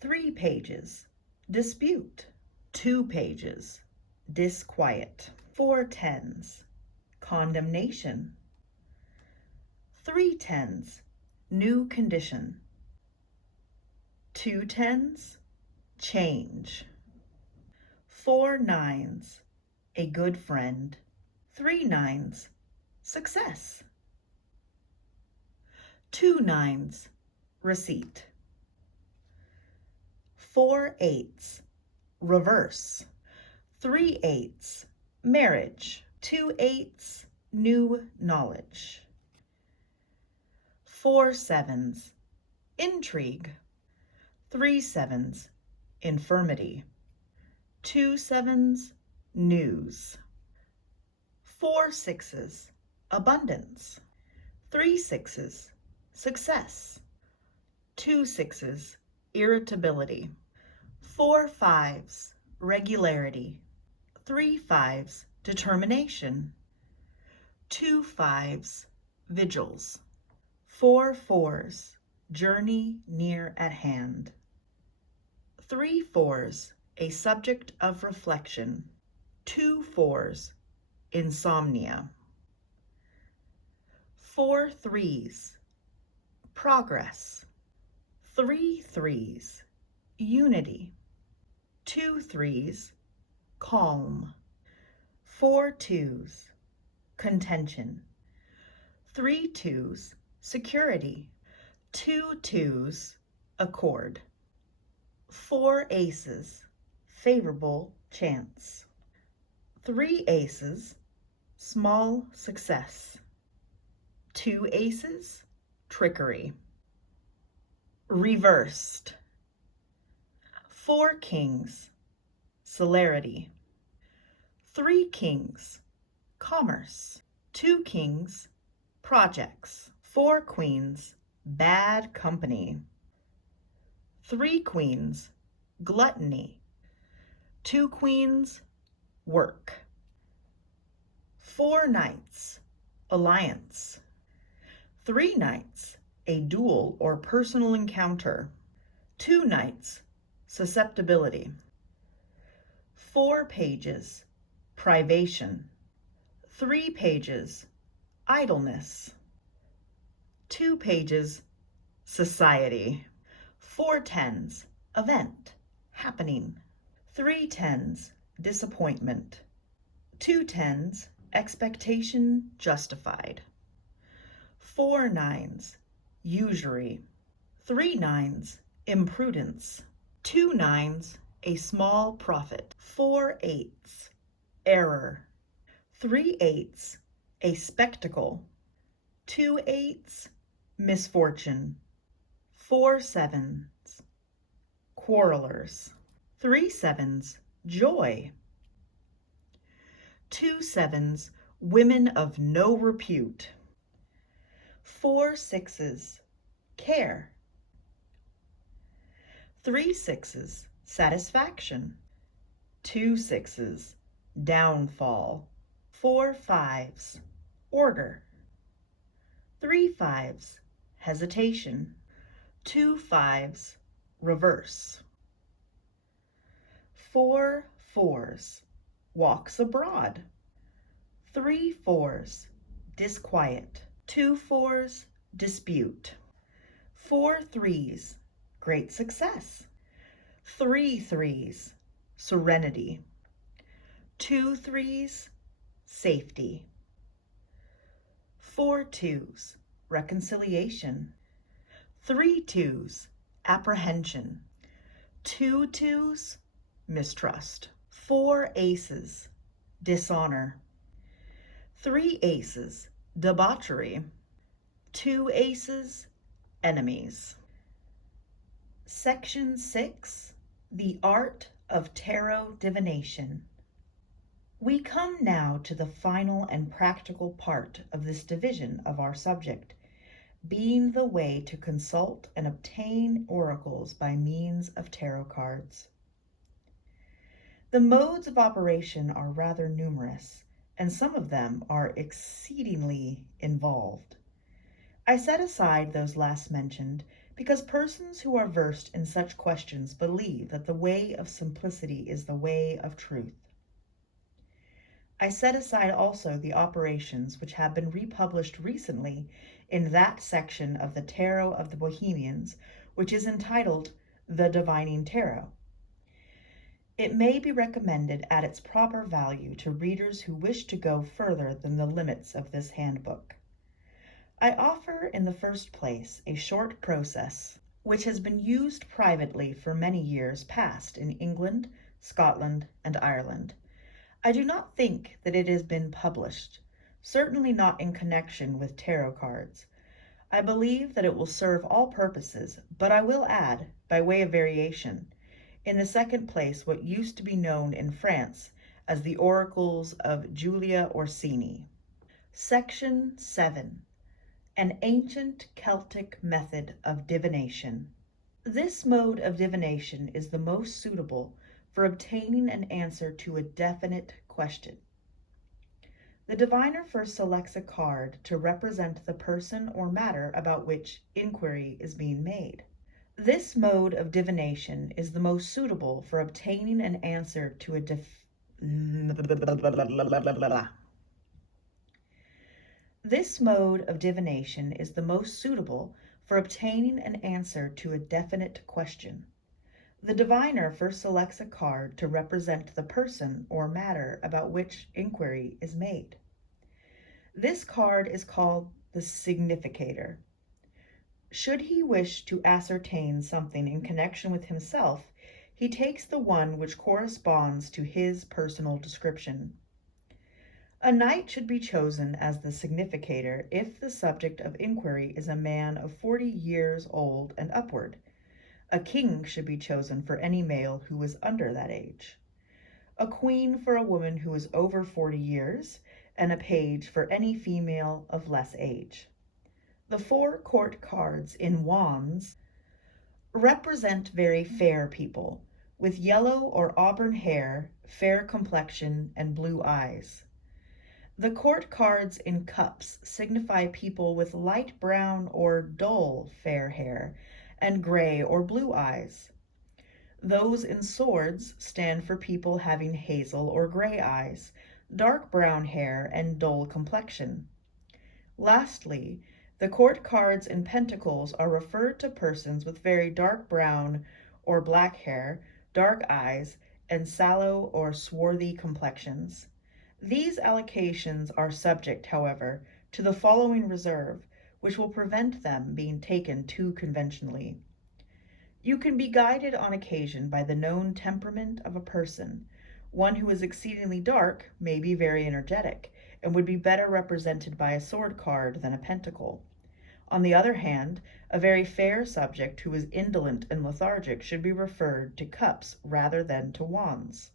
3 pages, Dispute, 2 pages. Disquiet, 4 tens. Condemnation, 3 tens. New condition, 2 tens. Change, 4 nines. A good friend, 3 nines. Success, 2 nines. Receipt, 4 eights. Reverse, 3 eights. Marriage, 2 eights. New knowledge, 4 sevens. Intrigue, 3 sevens. Infirmity, 2 sevens. News, 4 sixes. Abundance, 3 sixes. Success, 2 sixes. Irritability, 4 fives. Regularity, 3 fives. Determination, 2 fives. Vigils, 4 fours. Journey near at hand, 3 fours. A subject of reflection, 2 fours. Insomnia, 4 threes. Progress, 3 threes. Unity, 2 threes. Calm, 4 twos. Contention, 3 twos. Security, 2 twos. Accord, 4 aces. Favorable chance, 3 aces. Small success, 2 aces. Trickery. Reversed, 4 kings. Celerity, 3 kings. Commerce, 2 kings. Projects, 4 queens. Bad company, 3 queens. Gluttony, 2 queens. Work, 4 knights. Alliance, 3 knights. A duel or personal encounter, 2 knights. Susceptibility, 4 pages. Privation, 3 pages. Idleness, 2 pages. Society, 4 tens. Event, happening, 3 tens. Disappointment, 2 tens. Expectation justified, 4 nines. Usury, 3 nines. Imprudence, 2 nines. A small profit, 4 eights. Error, 3 eights. A spectacle, 2 eights. Misfortune, 4 sevens. Quarrelers, 3 sevens. Joy, 2 sevens. Women of no repute, 4 sixes. Care, 3 sixes. Satisfaction, 2 sixes. Downfall, 4 fives. Order, 3 fives. Hesitation, 2 fives. Reverse, 4 fours. Walks abroad, 3 fours. Disquiet, 2 fours. Dispute, 4 threes. Great success, 3 threes. Serenity, 2 threes. Safety, 4 twos. Reconciliation, 3 twos. Apprehension, 2 twos. Mistrust, 4 aces. Dishonor, 3 aces. Debauchery, 2 aces. Enemies. Section 6. The Art of Tarot Divination. We come now to the final and practical part of this division of our subject, being the way to consult and obtain oracles by means of tarot cards. The modes of operation are rather numerous, and some of them are exceedingly involved. I set aside those last mentioned because persons who are versed in such questions believe that the way of simplicity is the way of truth. I set aside also the operations which have been republished recently in that section of the Tarot of the Bohemians which is entitled The Divining Tarot. It may be recommended at its proper value to readers who wish to go further than the limits of this handbook. I offer in the first place a short process which has been used privately for many years past in England, Scotland, and Ireland. I do not think that it has been published, certainly not in connection with tarot cards. I believe that it will serve all purposes, but I will add, by way of variation, in the second place what used to be known in France as the oracles of Julia Orsini. Section 7. An ancient Celtic method of divination. This mode of divination is the most suitable for obtaining an answer to a definite question. The diviner first selects a card to represent the person or matter about which inquiry is being made. This mode of divination is the most suitable for obtaining an answer to a This mode of divination is the most suitable for obtaining an answer to a definite question. The diviner first selects a card to represent the person or matter about which inquiry is made. This card is called the significator. Should he wish to ascertain something in connection with himself, he takes the one which corresponds to his personal description. A knight should be chosen as the significator if the subject of inquiry is a man of 40 years old and upward. A king should be chosen for any male who is under that age, a queen for a woman who is over 40 years, and a page for any female of less age. The 4 court cards in wands represent very fair people, with yellow or auburn hair, fair complexion, and blue eyes. The court cards in cups signify people with light brown or dull fair hair, and gray or blue eyes. Those in swords stand for people having hazel or gray eyes, dark brown hair, and dull complexion. Lastly, the court cards in pentacles are referred to persons with very dark brown or black hair, dark eyes, and sallow or swarthy complexions. These allocations are subject, however, to the following reserve, which will prevent them being taken too conventionally. You can be guided on occasion by the known temperament of a person. One who is exceedingly dark may be very energetic, and would be better represented by a sword card than a pentacle. On the other hand, a very fair subject who is indolent and lethargic should be referred to cups rather than to wands.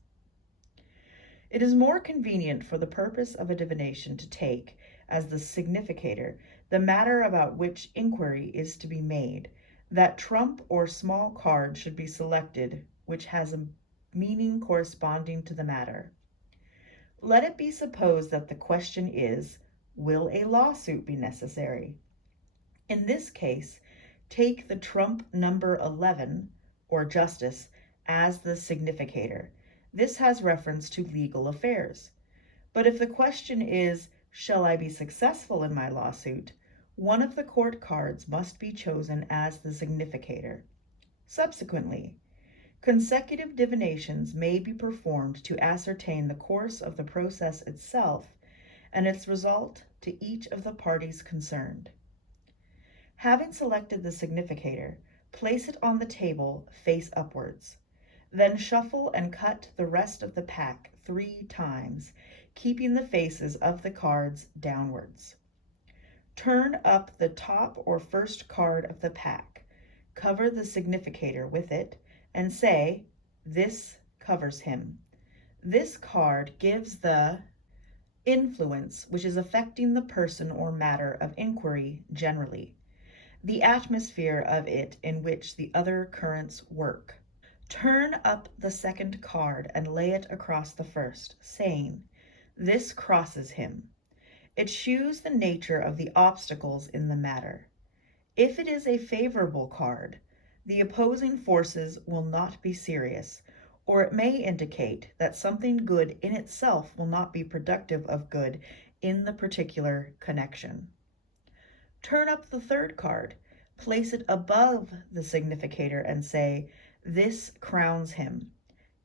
It is more convenient for the purpose of a divination to take, as the significator, the matter about which inquiry is to be made. That trump or small card should be selected which has a meaning corresponding to the matter. Let it be supposed that the question is, will a lawsuit be necessary? In this case, take the trump number 11, or justice, as the significator. This has reference to legal affairs. But if the question is, shall I be successful in my lawsuit? One of the court cards must be chosen as the significator. Subsequently, consecutive divinations may be performed to ascertain the course of the process itself and its result to each of the parties concerned. Having selected the significator, place it on the table face upwards. Then shuffle and cut the rest of the pack 3 times, keeping the faces of the cards downwards. Turn up the top or first card of the pack, cover the significator with it, and say, "This covers him." This card gives the influence which is affecting the person or matter of inquiry generally, the atmosphere of it in which the other currents work. Turn up the second card and lay it across the first, saying, "This crosses him." It shews the nature of the obstacles in the matter. If it is a favorable card, the opposing forces will not be serious, or it may indicate that something good in itself will not be productive of good in the particular connection. Turn up the third card, place it above the significator and say, "This crowns him."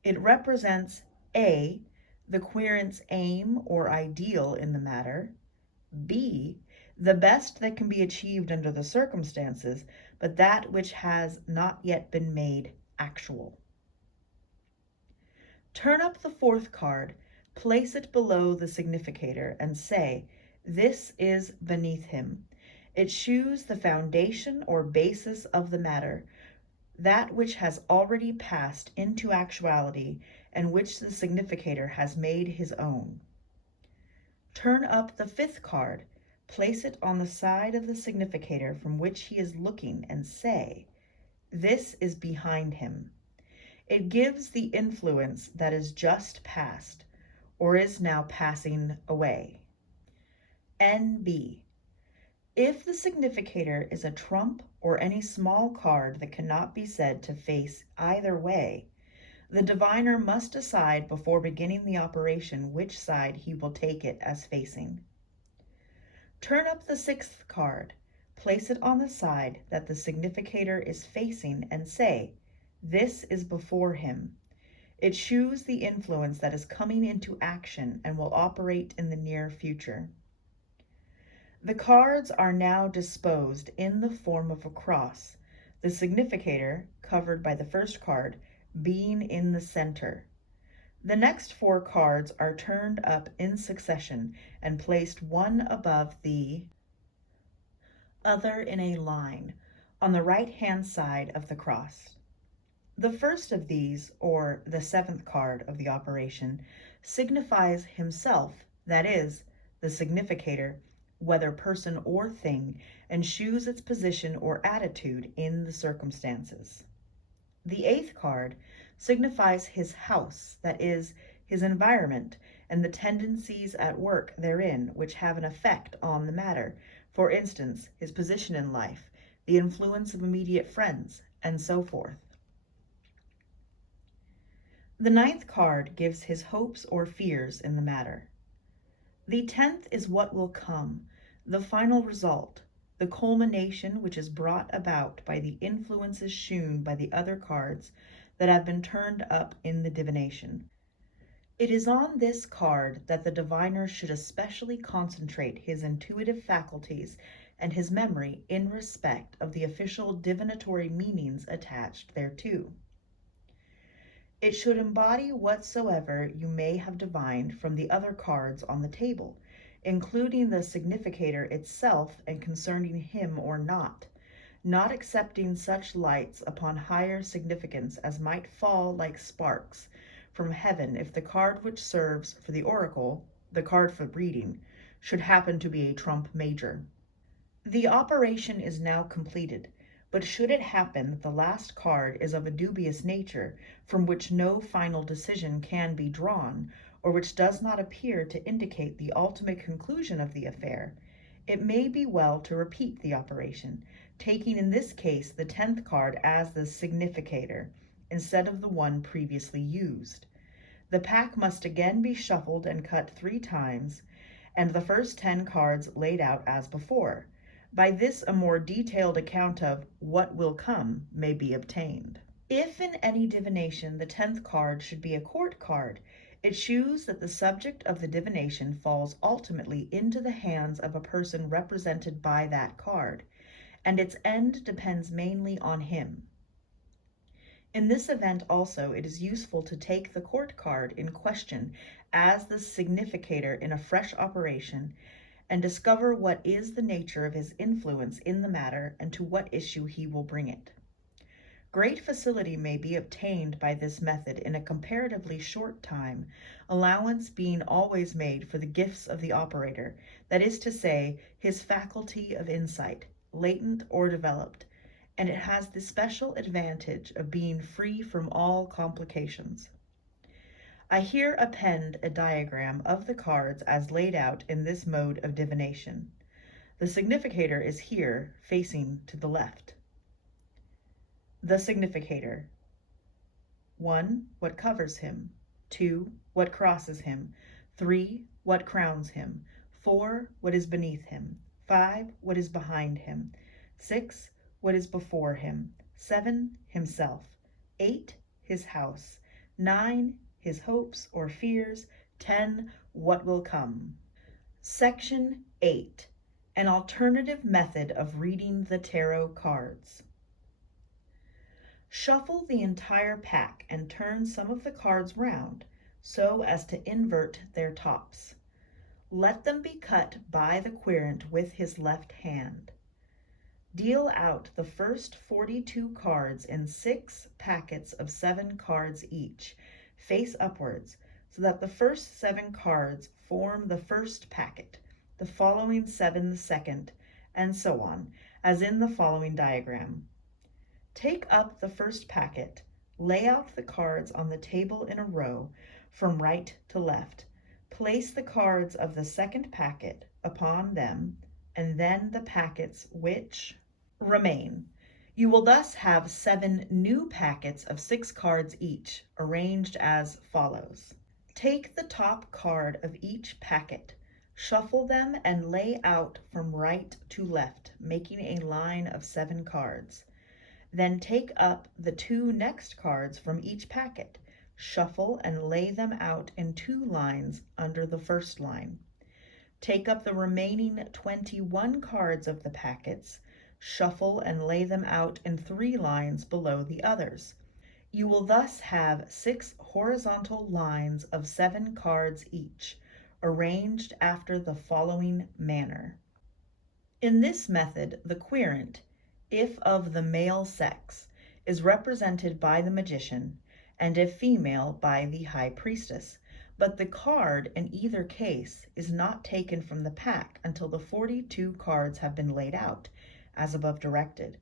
It represents A, the querent's aim or ideal in the matter, B, the best that can be achieved under the circumstances, but that which has not yet been made actual. Turn up the fourth card, place it below the significator, and say, "This is beneath him." It shews the foundation or basis of the matter, that which has already passed into actuality and which the significator has made his own. Turn up the fifth card, place it on the side of the significator from which he is looking, and say, "This is behind him." It gives the influence that is just past, or is now passing away. NB. If the significator is a trump or any small card that cannot be said to face either way, the diviner must decide before beginning the operation which side he will take it as facing. Turn up the sixth card, place it on the side that the significator is facing, and say, "This is before him." It shews the influence that is coming into action and will operate in the near future. The cards are now disposed in the form of a cross, the significator, covered by the first card, being in the center. The next four cards are turned up in succession and placed one above the other in a line on the right-hand side of the cross. The first of these, or the seventh card of the operation, signifies himself, that is, the significator, whether person or thing, and shews its position or attitude in the circumstances. The eighth card signifies his house, that is, his environment, and the tendencies at work therein which have an effect on the matter, for instance, his position in life, the influence of immediate friends, and so forth. The ninth card gives his hopes or fears in the matter. The 10th is what will come, the final result, the culmination which is brought about by the influences shewn by the other cards that have been turned up in the divination. It is on this card that the diviner should especially concentrate his intuitive faculties and his memory in respect of the official divinatory meanings attached thereto. It should embody whatsoever you may have divined from the other cards on the table, including the significator itself and concerning him or not accepting such lights upon higher significance as might fall like sparks from heaven if the card which serves for the oracle, the card for reading, should happen to be a trump major. The operation is now completed, but should it happen that the last card is of a dubious nature, from which no final decision can be drawn, or which does not appear to indicate the ultimate conclusion of the affair, it may be well to repeat the operation, taking in this case the 10th card as the significator, instead of the one previously used. The pack must again be shuffled and cut 3 times, and the first 10 cards laid out as before. By this a more detailed account of what will come may be obtained. If in any divination the 10th card should be a court card, it shews that the subject of the divination falls ultimately into the hands of a person represented by that card, and its end depends mainly on him. In this event also it is useful to take the court card in question as the significator in a fresh operation, and discover what is the nature of his influence in the matter and to what issue he will bring it. Great facility may be obtained by this method in a comparatively short time, allowance being always made for the gifts of the operator, that is to say, his faculty of insight, latent or developed, and it has the special advantage of being free from all complications. I here append a diagram of the cards as laid out in this mode of divination. The significator is here, facing to the left. The significator. 1. What covers him. 2. What crosses him. 3. What crowns him. 4. What is beneath him. 5. What is behind him. 6. What is before him. 7. Himself. 8. His house. 9. His hopes or fears. 10. What will come. Section 8. An alternative method of reading the tarot cards. Shuffle the entire pack and turn some of the cards round so as to invert their tops. Let them be cut by the querent with his left hand. Deal out the first 42 cards in 6 packets of 7 cards each, face upwards, so that the first 7 cards form the first packet, the following 7 the second, and so on, as in the following diagram. Take up the first packet, lay out the cards on the table in a row from right to left. Place the cards of the second packet upon them, and then the packets which remain. You will thus have 7 new packets of 6 cards each, arranged as follows. Take the top card of each packet, shuffle them and lay out from right to left, making a line of 7 cards. Then take up the 2 next cards from each packet, shuffle and lay them out in 2 lines under the first line. Take up the remaining 21 cards of the packets, shuffle and lay them out in 3 lines below the others. You will thus have 6 horizontal lines of 7 cards each, arranged after the following manner. In this method, the querent, if of the male sex, is represented by the magician, and if female, by the high priestess, but the card in either case is not taken from the pack until the 42 cards have been laid out, as above directed.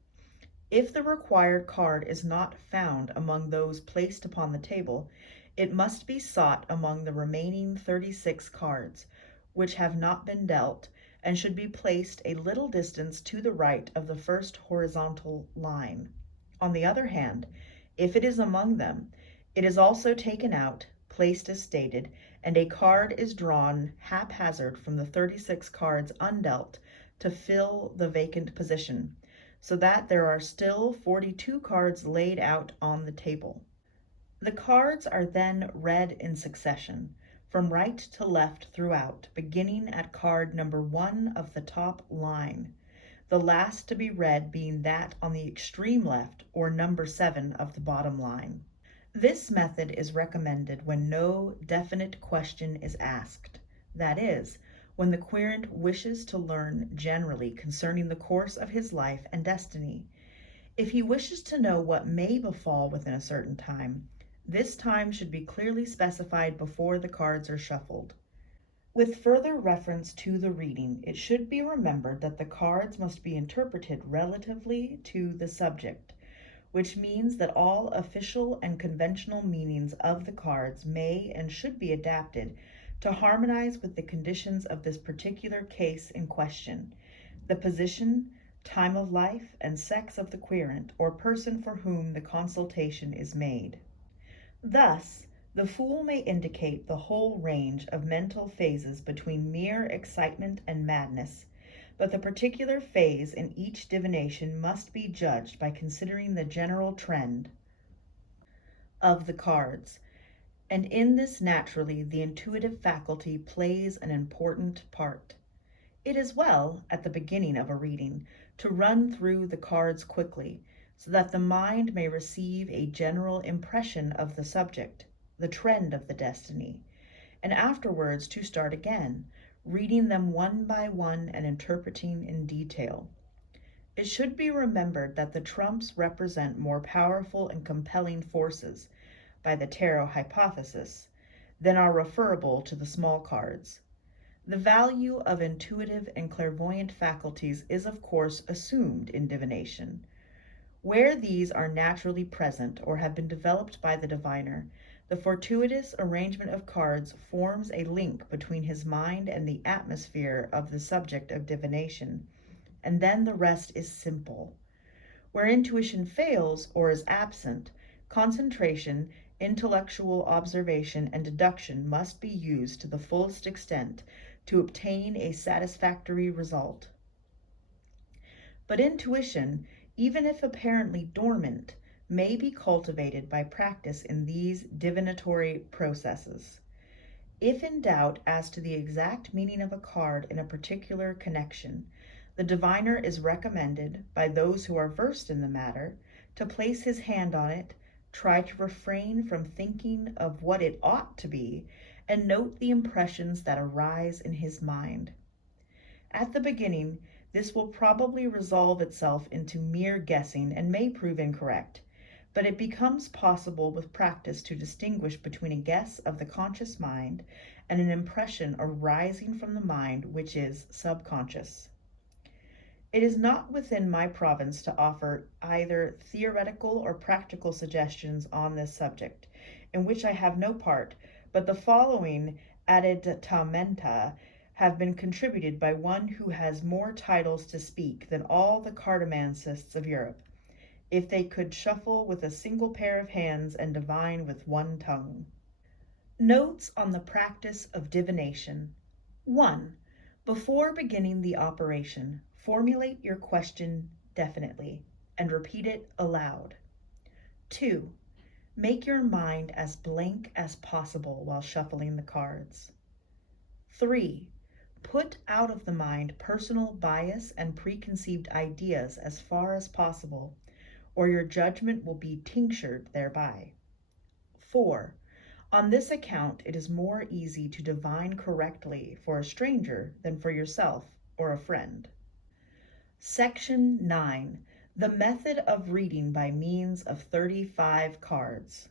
If the required card is not found among those placed upon the table, it must be sought among the remaining 36 cards, which have not been dealt, and should be placed a little distance to the right of the first horizontal line. On the other hand, if it is among them, it is also taken out, placed as stated, and a card is drawn haphazard from the 36 cards undealt to fill the vacant position, so that there are still 42 cards laid out on the table. The cards are then read in succession, from right to left throughout, beginning at card number 1 of the top line, the last to be read being that on the extreme left, or number 7 of the bottom line. This method is recommended when no definite question is asked, that is, when the querent wishes to learn generally concerning the course of his life and destiny. If he wishes to know what may befall within a certain time, this time should be clearly specified before the cards are shuffled. With further reference to the reading, it should be remembered that the cards must be interpreted relatively to the subject, which means that all official and conventional meanings of the cards may and should be adapted to harmonize with the conditions of this particular case in question, the position, time of life, and sex of the querent or person for whom the consultation is made. Thus, the Fool may indicate the whole range of mental phases between mere excitement and madness, but the particular phase in each divination must be judged by considering the general trend of the cards, and in this naturally the intuitive faculty plays an important part. It is well, at the beginning of a reading, to run through the cards quickly, so that the mind may receive a general impression of the subject, the trend of the destiny, and afterwards to start again, reading them one by one and interpreting in detail. It should be remembered that the trumps represent more powerful and compelling forces, by the tarot hypothesis, than are referable to the small cards. The value of intuitive and clairvoyant faculties is of course assumed in divination. Where these are naturally present or have been developed by the diviner, The fortuitous arrangement of cards forms a link between his mind and the atmosphere of the subject of divination, and then the rest is simple. Where intuition fails or is absent, concentration, intellectual observation, and deduction must be used to the fullest extent to obtain a satisfactory result. But intuition, even if apparently dormant, may be cultivated by practice in these divinatory processes. If in doubt as to the exact meaning of a card in a particular connection, the diviner is recommended, by those who are versed in the matter, to place his hand on it, try to refrain from thinking of what it ought to be, and note the impressions that arise in his mind. At the beginning, this will probably resolve itself into mere guessing and may prove incorrect, but it becomes possible with practice to distinguish between a guess of the conscious mind and an impression arising from the mind which is subconscious. It is not within my province to offer either theoretical or practical suggestions on this subject, in which I have no part, but the following addendamenta have been contributed by one who has more titles to speak than all the cartomancists of Europe, if they could shuffle with a single pair of hands and divine with one tongue. Notes on the practice of divination. 1. Before beginning the operation, formulate your question definitely and repeat it aloud. 2. Make your mind as blank as possible while shuffling the cards. 3. Put out of the mind personal bias and preconceived ideas as far as possible, or your judgment will be tinctured thereby. 4. On this account, it is more easy to divine correctly for a stranger than for yourself or a friend. Section 9. The method of reading by means of 35 cards.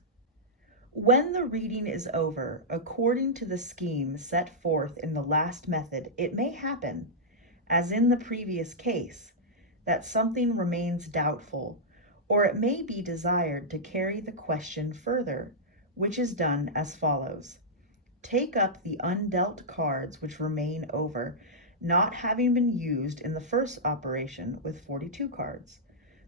When the reading is over, according to the scheme set forth in the last method, it may happen, as in the previous case, that something remains doubtful, or it may be desired to carry the question further, which is done as follows. Take up the undealt cards which remain over, not having been used in the first operation with 42 cards.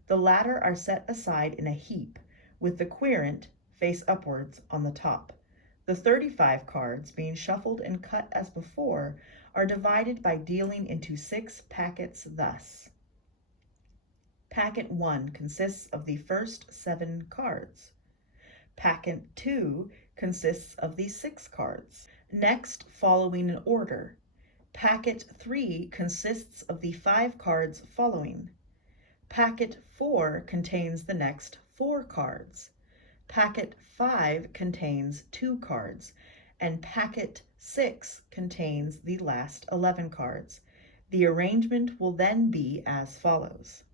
The latter are set aside in a heap, with the querent face upwards on the top. The 35 cards, being shuffled and cut as before, are divided by dealing into 6 packets thus. Packet 1 consists of the first 7 cards. Packet 2 consists of the 6 cards. Next, following in order. Packet 3 consists of the 5 cards following. Packet 4 contains the next 4 cards. Packet 5 contains 2 cards, and Packet 6 contains the last 11 cards. The arrangement will then be as follows.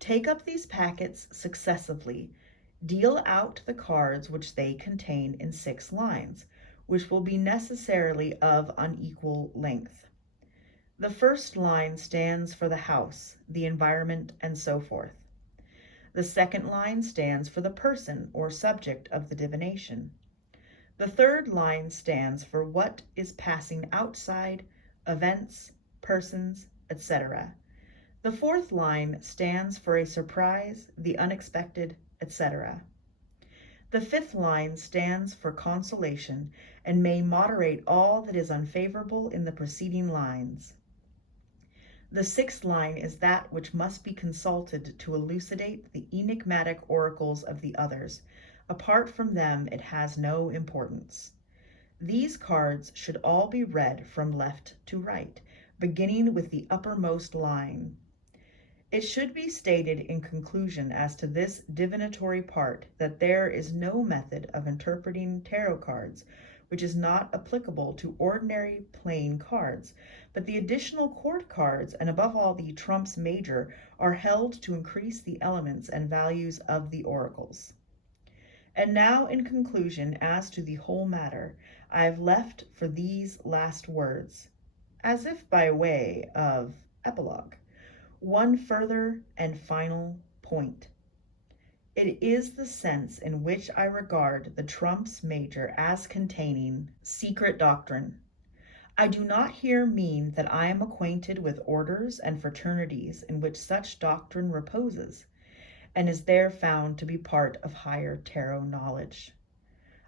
Take up these packets successively. Deal out the cards which they contain in 6 lines, which will be necessarily of unequal length. The first line stands for the house, the environment, and so forth. The second line stands for the person or subject of the divination. The third line stands for what is passing outside, events, persons, etc. The fourth line stands for a surprise, the unexpected, etc. The fifth line stands for consolation and may moderate all that is unfavorable in the preceding lines. The sixth line is that which must be consulted to elucidate the enigmatic oracles of the others. Apart from them, it has no importance. These cards should all be read from left to right, beginning with the uppermost line. It should be stated in conclusion as to this divinatory part that there is no method of interpreting tarot cards which is not applicable to ordinary plain cards, but the additional court cards, and above all the trumps major, are held to increase the elements and values of the oracles. And now, in conclusion, as to the whole matter, I have left for these last words, as if by way of epilogue, one further and final point. It is the sense in which I regard the trumps major as containing secret doctrine. I do not here mean that I am acquainted with orders and fraternities in which such doctrine reposes, and is there found to be part of higher tarot knowledge.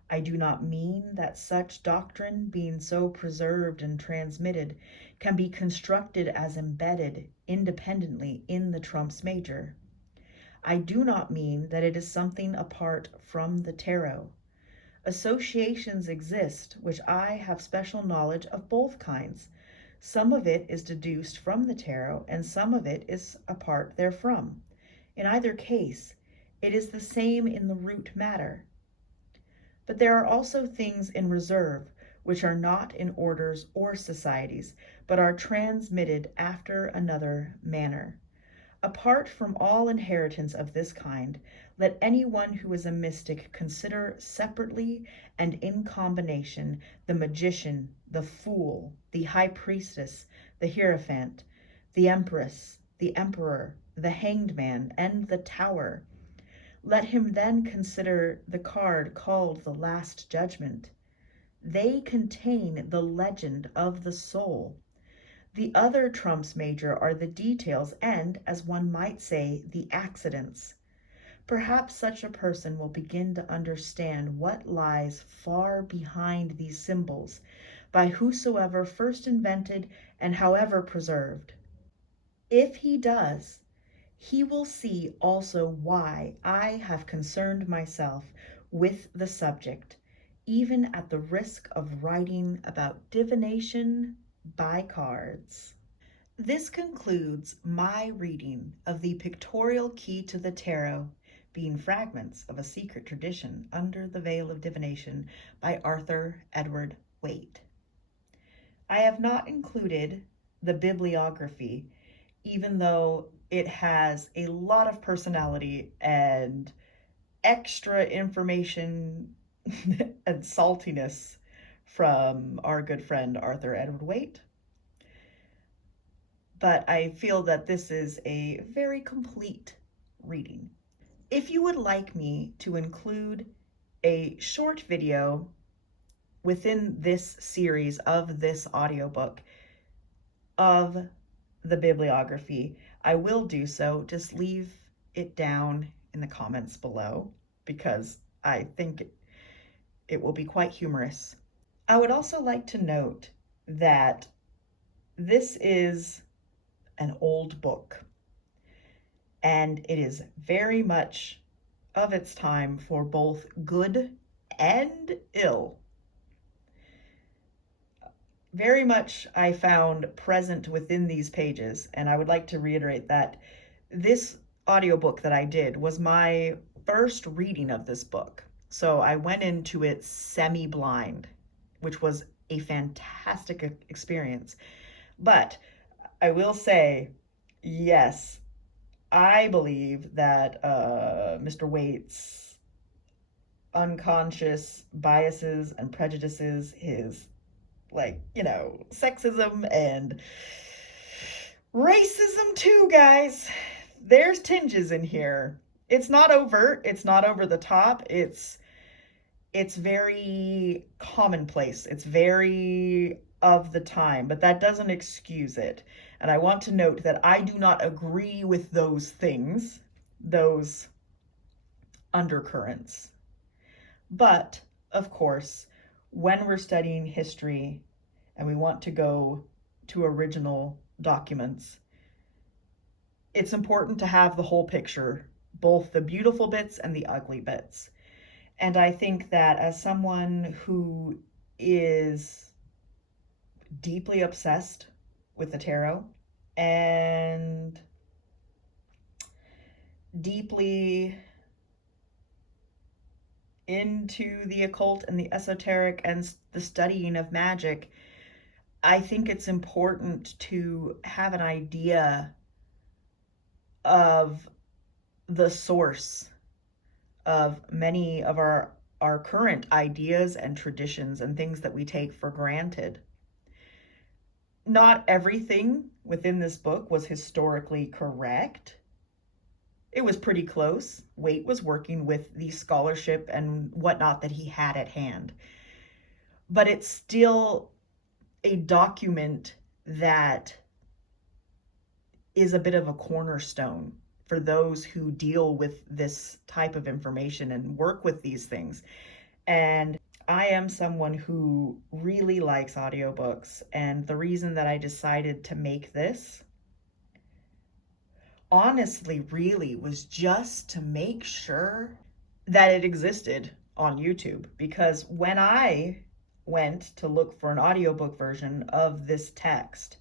I do not mean that such doctrine, being so preserved and transmitted, can be constructed as embedded independently in the trumps major. I do not mean that it is something apart from the tarot. Associations exist which I have special knowledge of both kinds. Some of it is deduced from the tarot, and some of it is apart therefrom. In either case, it is the same in the root matter. But there are also things in reserve which are not in orders or societies, but are transmitted after another manner. Apart from all inheritance of this kind, let any one who is a mystic consider separately and in combination the magician, the fool, the high priestess, the hierophant, the empress, the emperor, the hanged man, and the tower. Let him then consider the card called the Last Judgment. They contain the legend of the soul. The other trumps major are the details and, as one might say, the accidents. Perhaps such a person will begin to understand what lies far behind these symbols, by whosoever first invented and however preserved. If he does, he will see also why I have concerned myself with the subject, even at the risk of writing about divination by cards. This concludes my reading of the Pictorial Key to the Tarot, being Fragments of a Secret Tradition Under the Veil of Divination by Arthur Edward Waite. I have not included the bibliography, even though it has a lot of personality and extra information and saltiness from our good friend Arthur Edward Waite. But I feel that this is a very complete reading. If you would like me to include a short video within this series of this audiobook of the bibliography, I will do so. Just leave it down in the comments below because I think it will be quite humorous. I would also like to note that this is an old book, and it is very much of its time for both good and ill. Very much I found present within these pages, and I would like to reiterate that this audiobook that I did was my first reading of this book. So I went into it semi-blind, which was a fantastic experience. But I will say, yes, I believe that Mr. Waite's unconscious biases and prejudices, his, sexism and racism too, guys. There's tinges in here. It's not overt. It's not over the top. It's very commonplace. It's very of the time, but that doesn't excuse it. And I want to note that I do not agree with those things, those undercurrents. But, of course, when we're studying history and we want to go to original documents, it's important to have the whole picture, both the beautiful bits and the ugly bits. And I think that as someone who is deeply obsessed with the tarot and deeply into the occult and the esoteric and the studying of magic, I think it's important to have an idea of the source of many of our current ideas and traditions and things that we take for granted. Not everything within this book was historically correct, it was pretty close. Waite was working with the scholarship and whatnot that he had at hand. But it's still a document that is a bit of a cornerstone for those who deal with this type of information and work with these things. And I am someone who really likes audiobooks, and the reason that I decided to make this honestly really was just to make sure that it existed on YouTube, because when I went to look for an audiobook version of this text,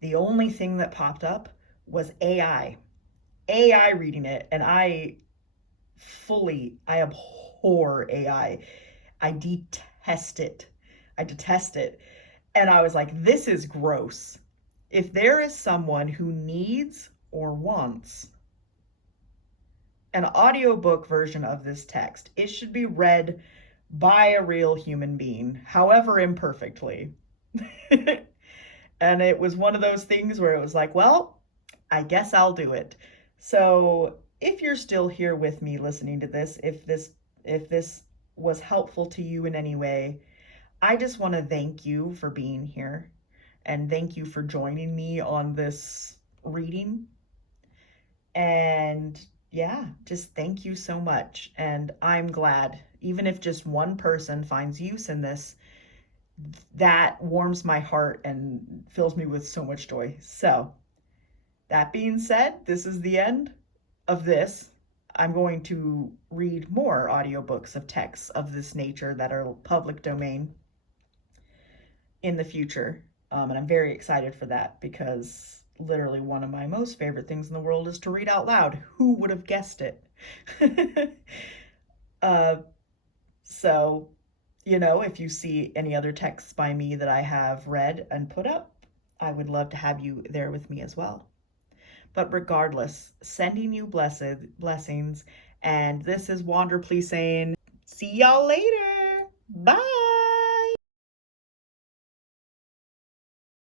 the only thing that popped up was AI reading it, and I abhor AI. I detest it. And I was like, this is gross. If there is someone who needs or wants an audiobook version of this text, it should be read by a real human being, however imperfectly. And it was one of those things where it was like, well, I guess I'll do it. So if you're still here with me listening to this, if this was helpful to you in any way, I just want to thank you for being here, and thank you for joining me on this reading. And yeah, just thank you so much. And I'm glad, even if just one person finds use in this, that warms my heart and fills me with so much joy. So that being said, this is the end of this. I'm going to read more audiobooks of texts of this nature that are public domain in the future. And I'm very excited for that, because literally one of my most favorite things in the world is to read out loud. Who would have guessed it? So, if you see any other texts by me that I have read and put up, I would love to have you there with me as well. But regardless, sending you blessings. And this is Wanderplea saying, see y'all later. Bye.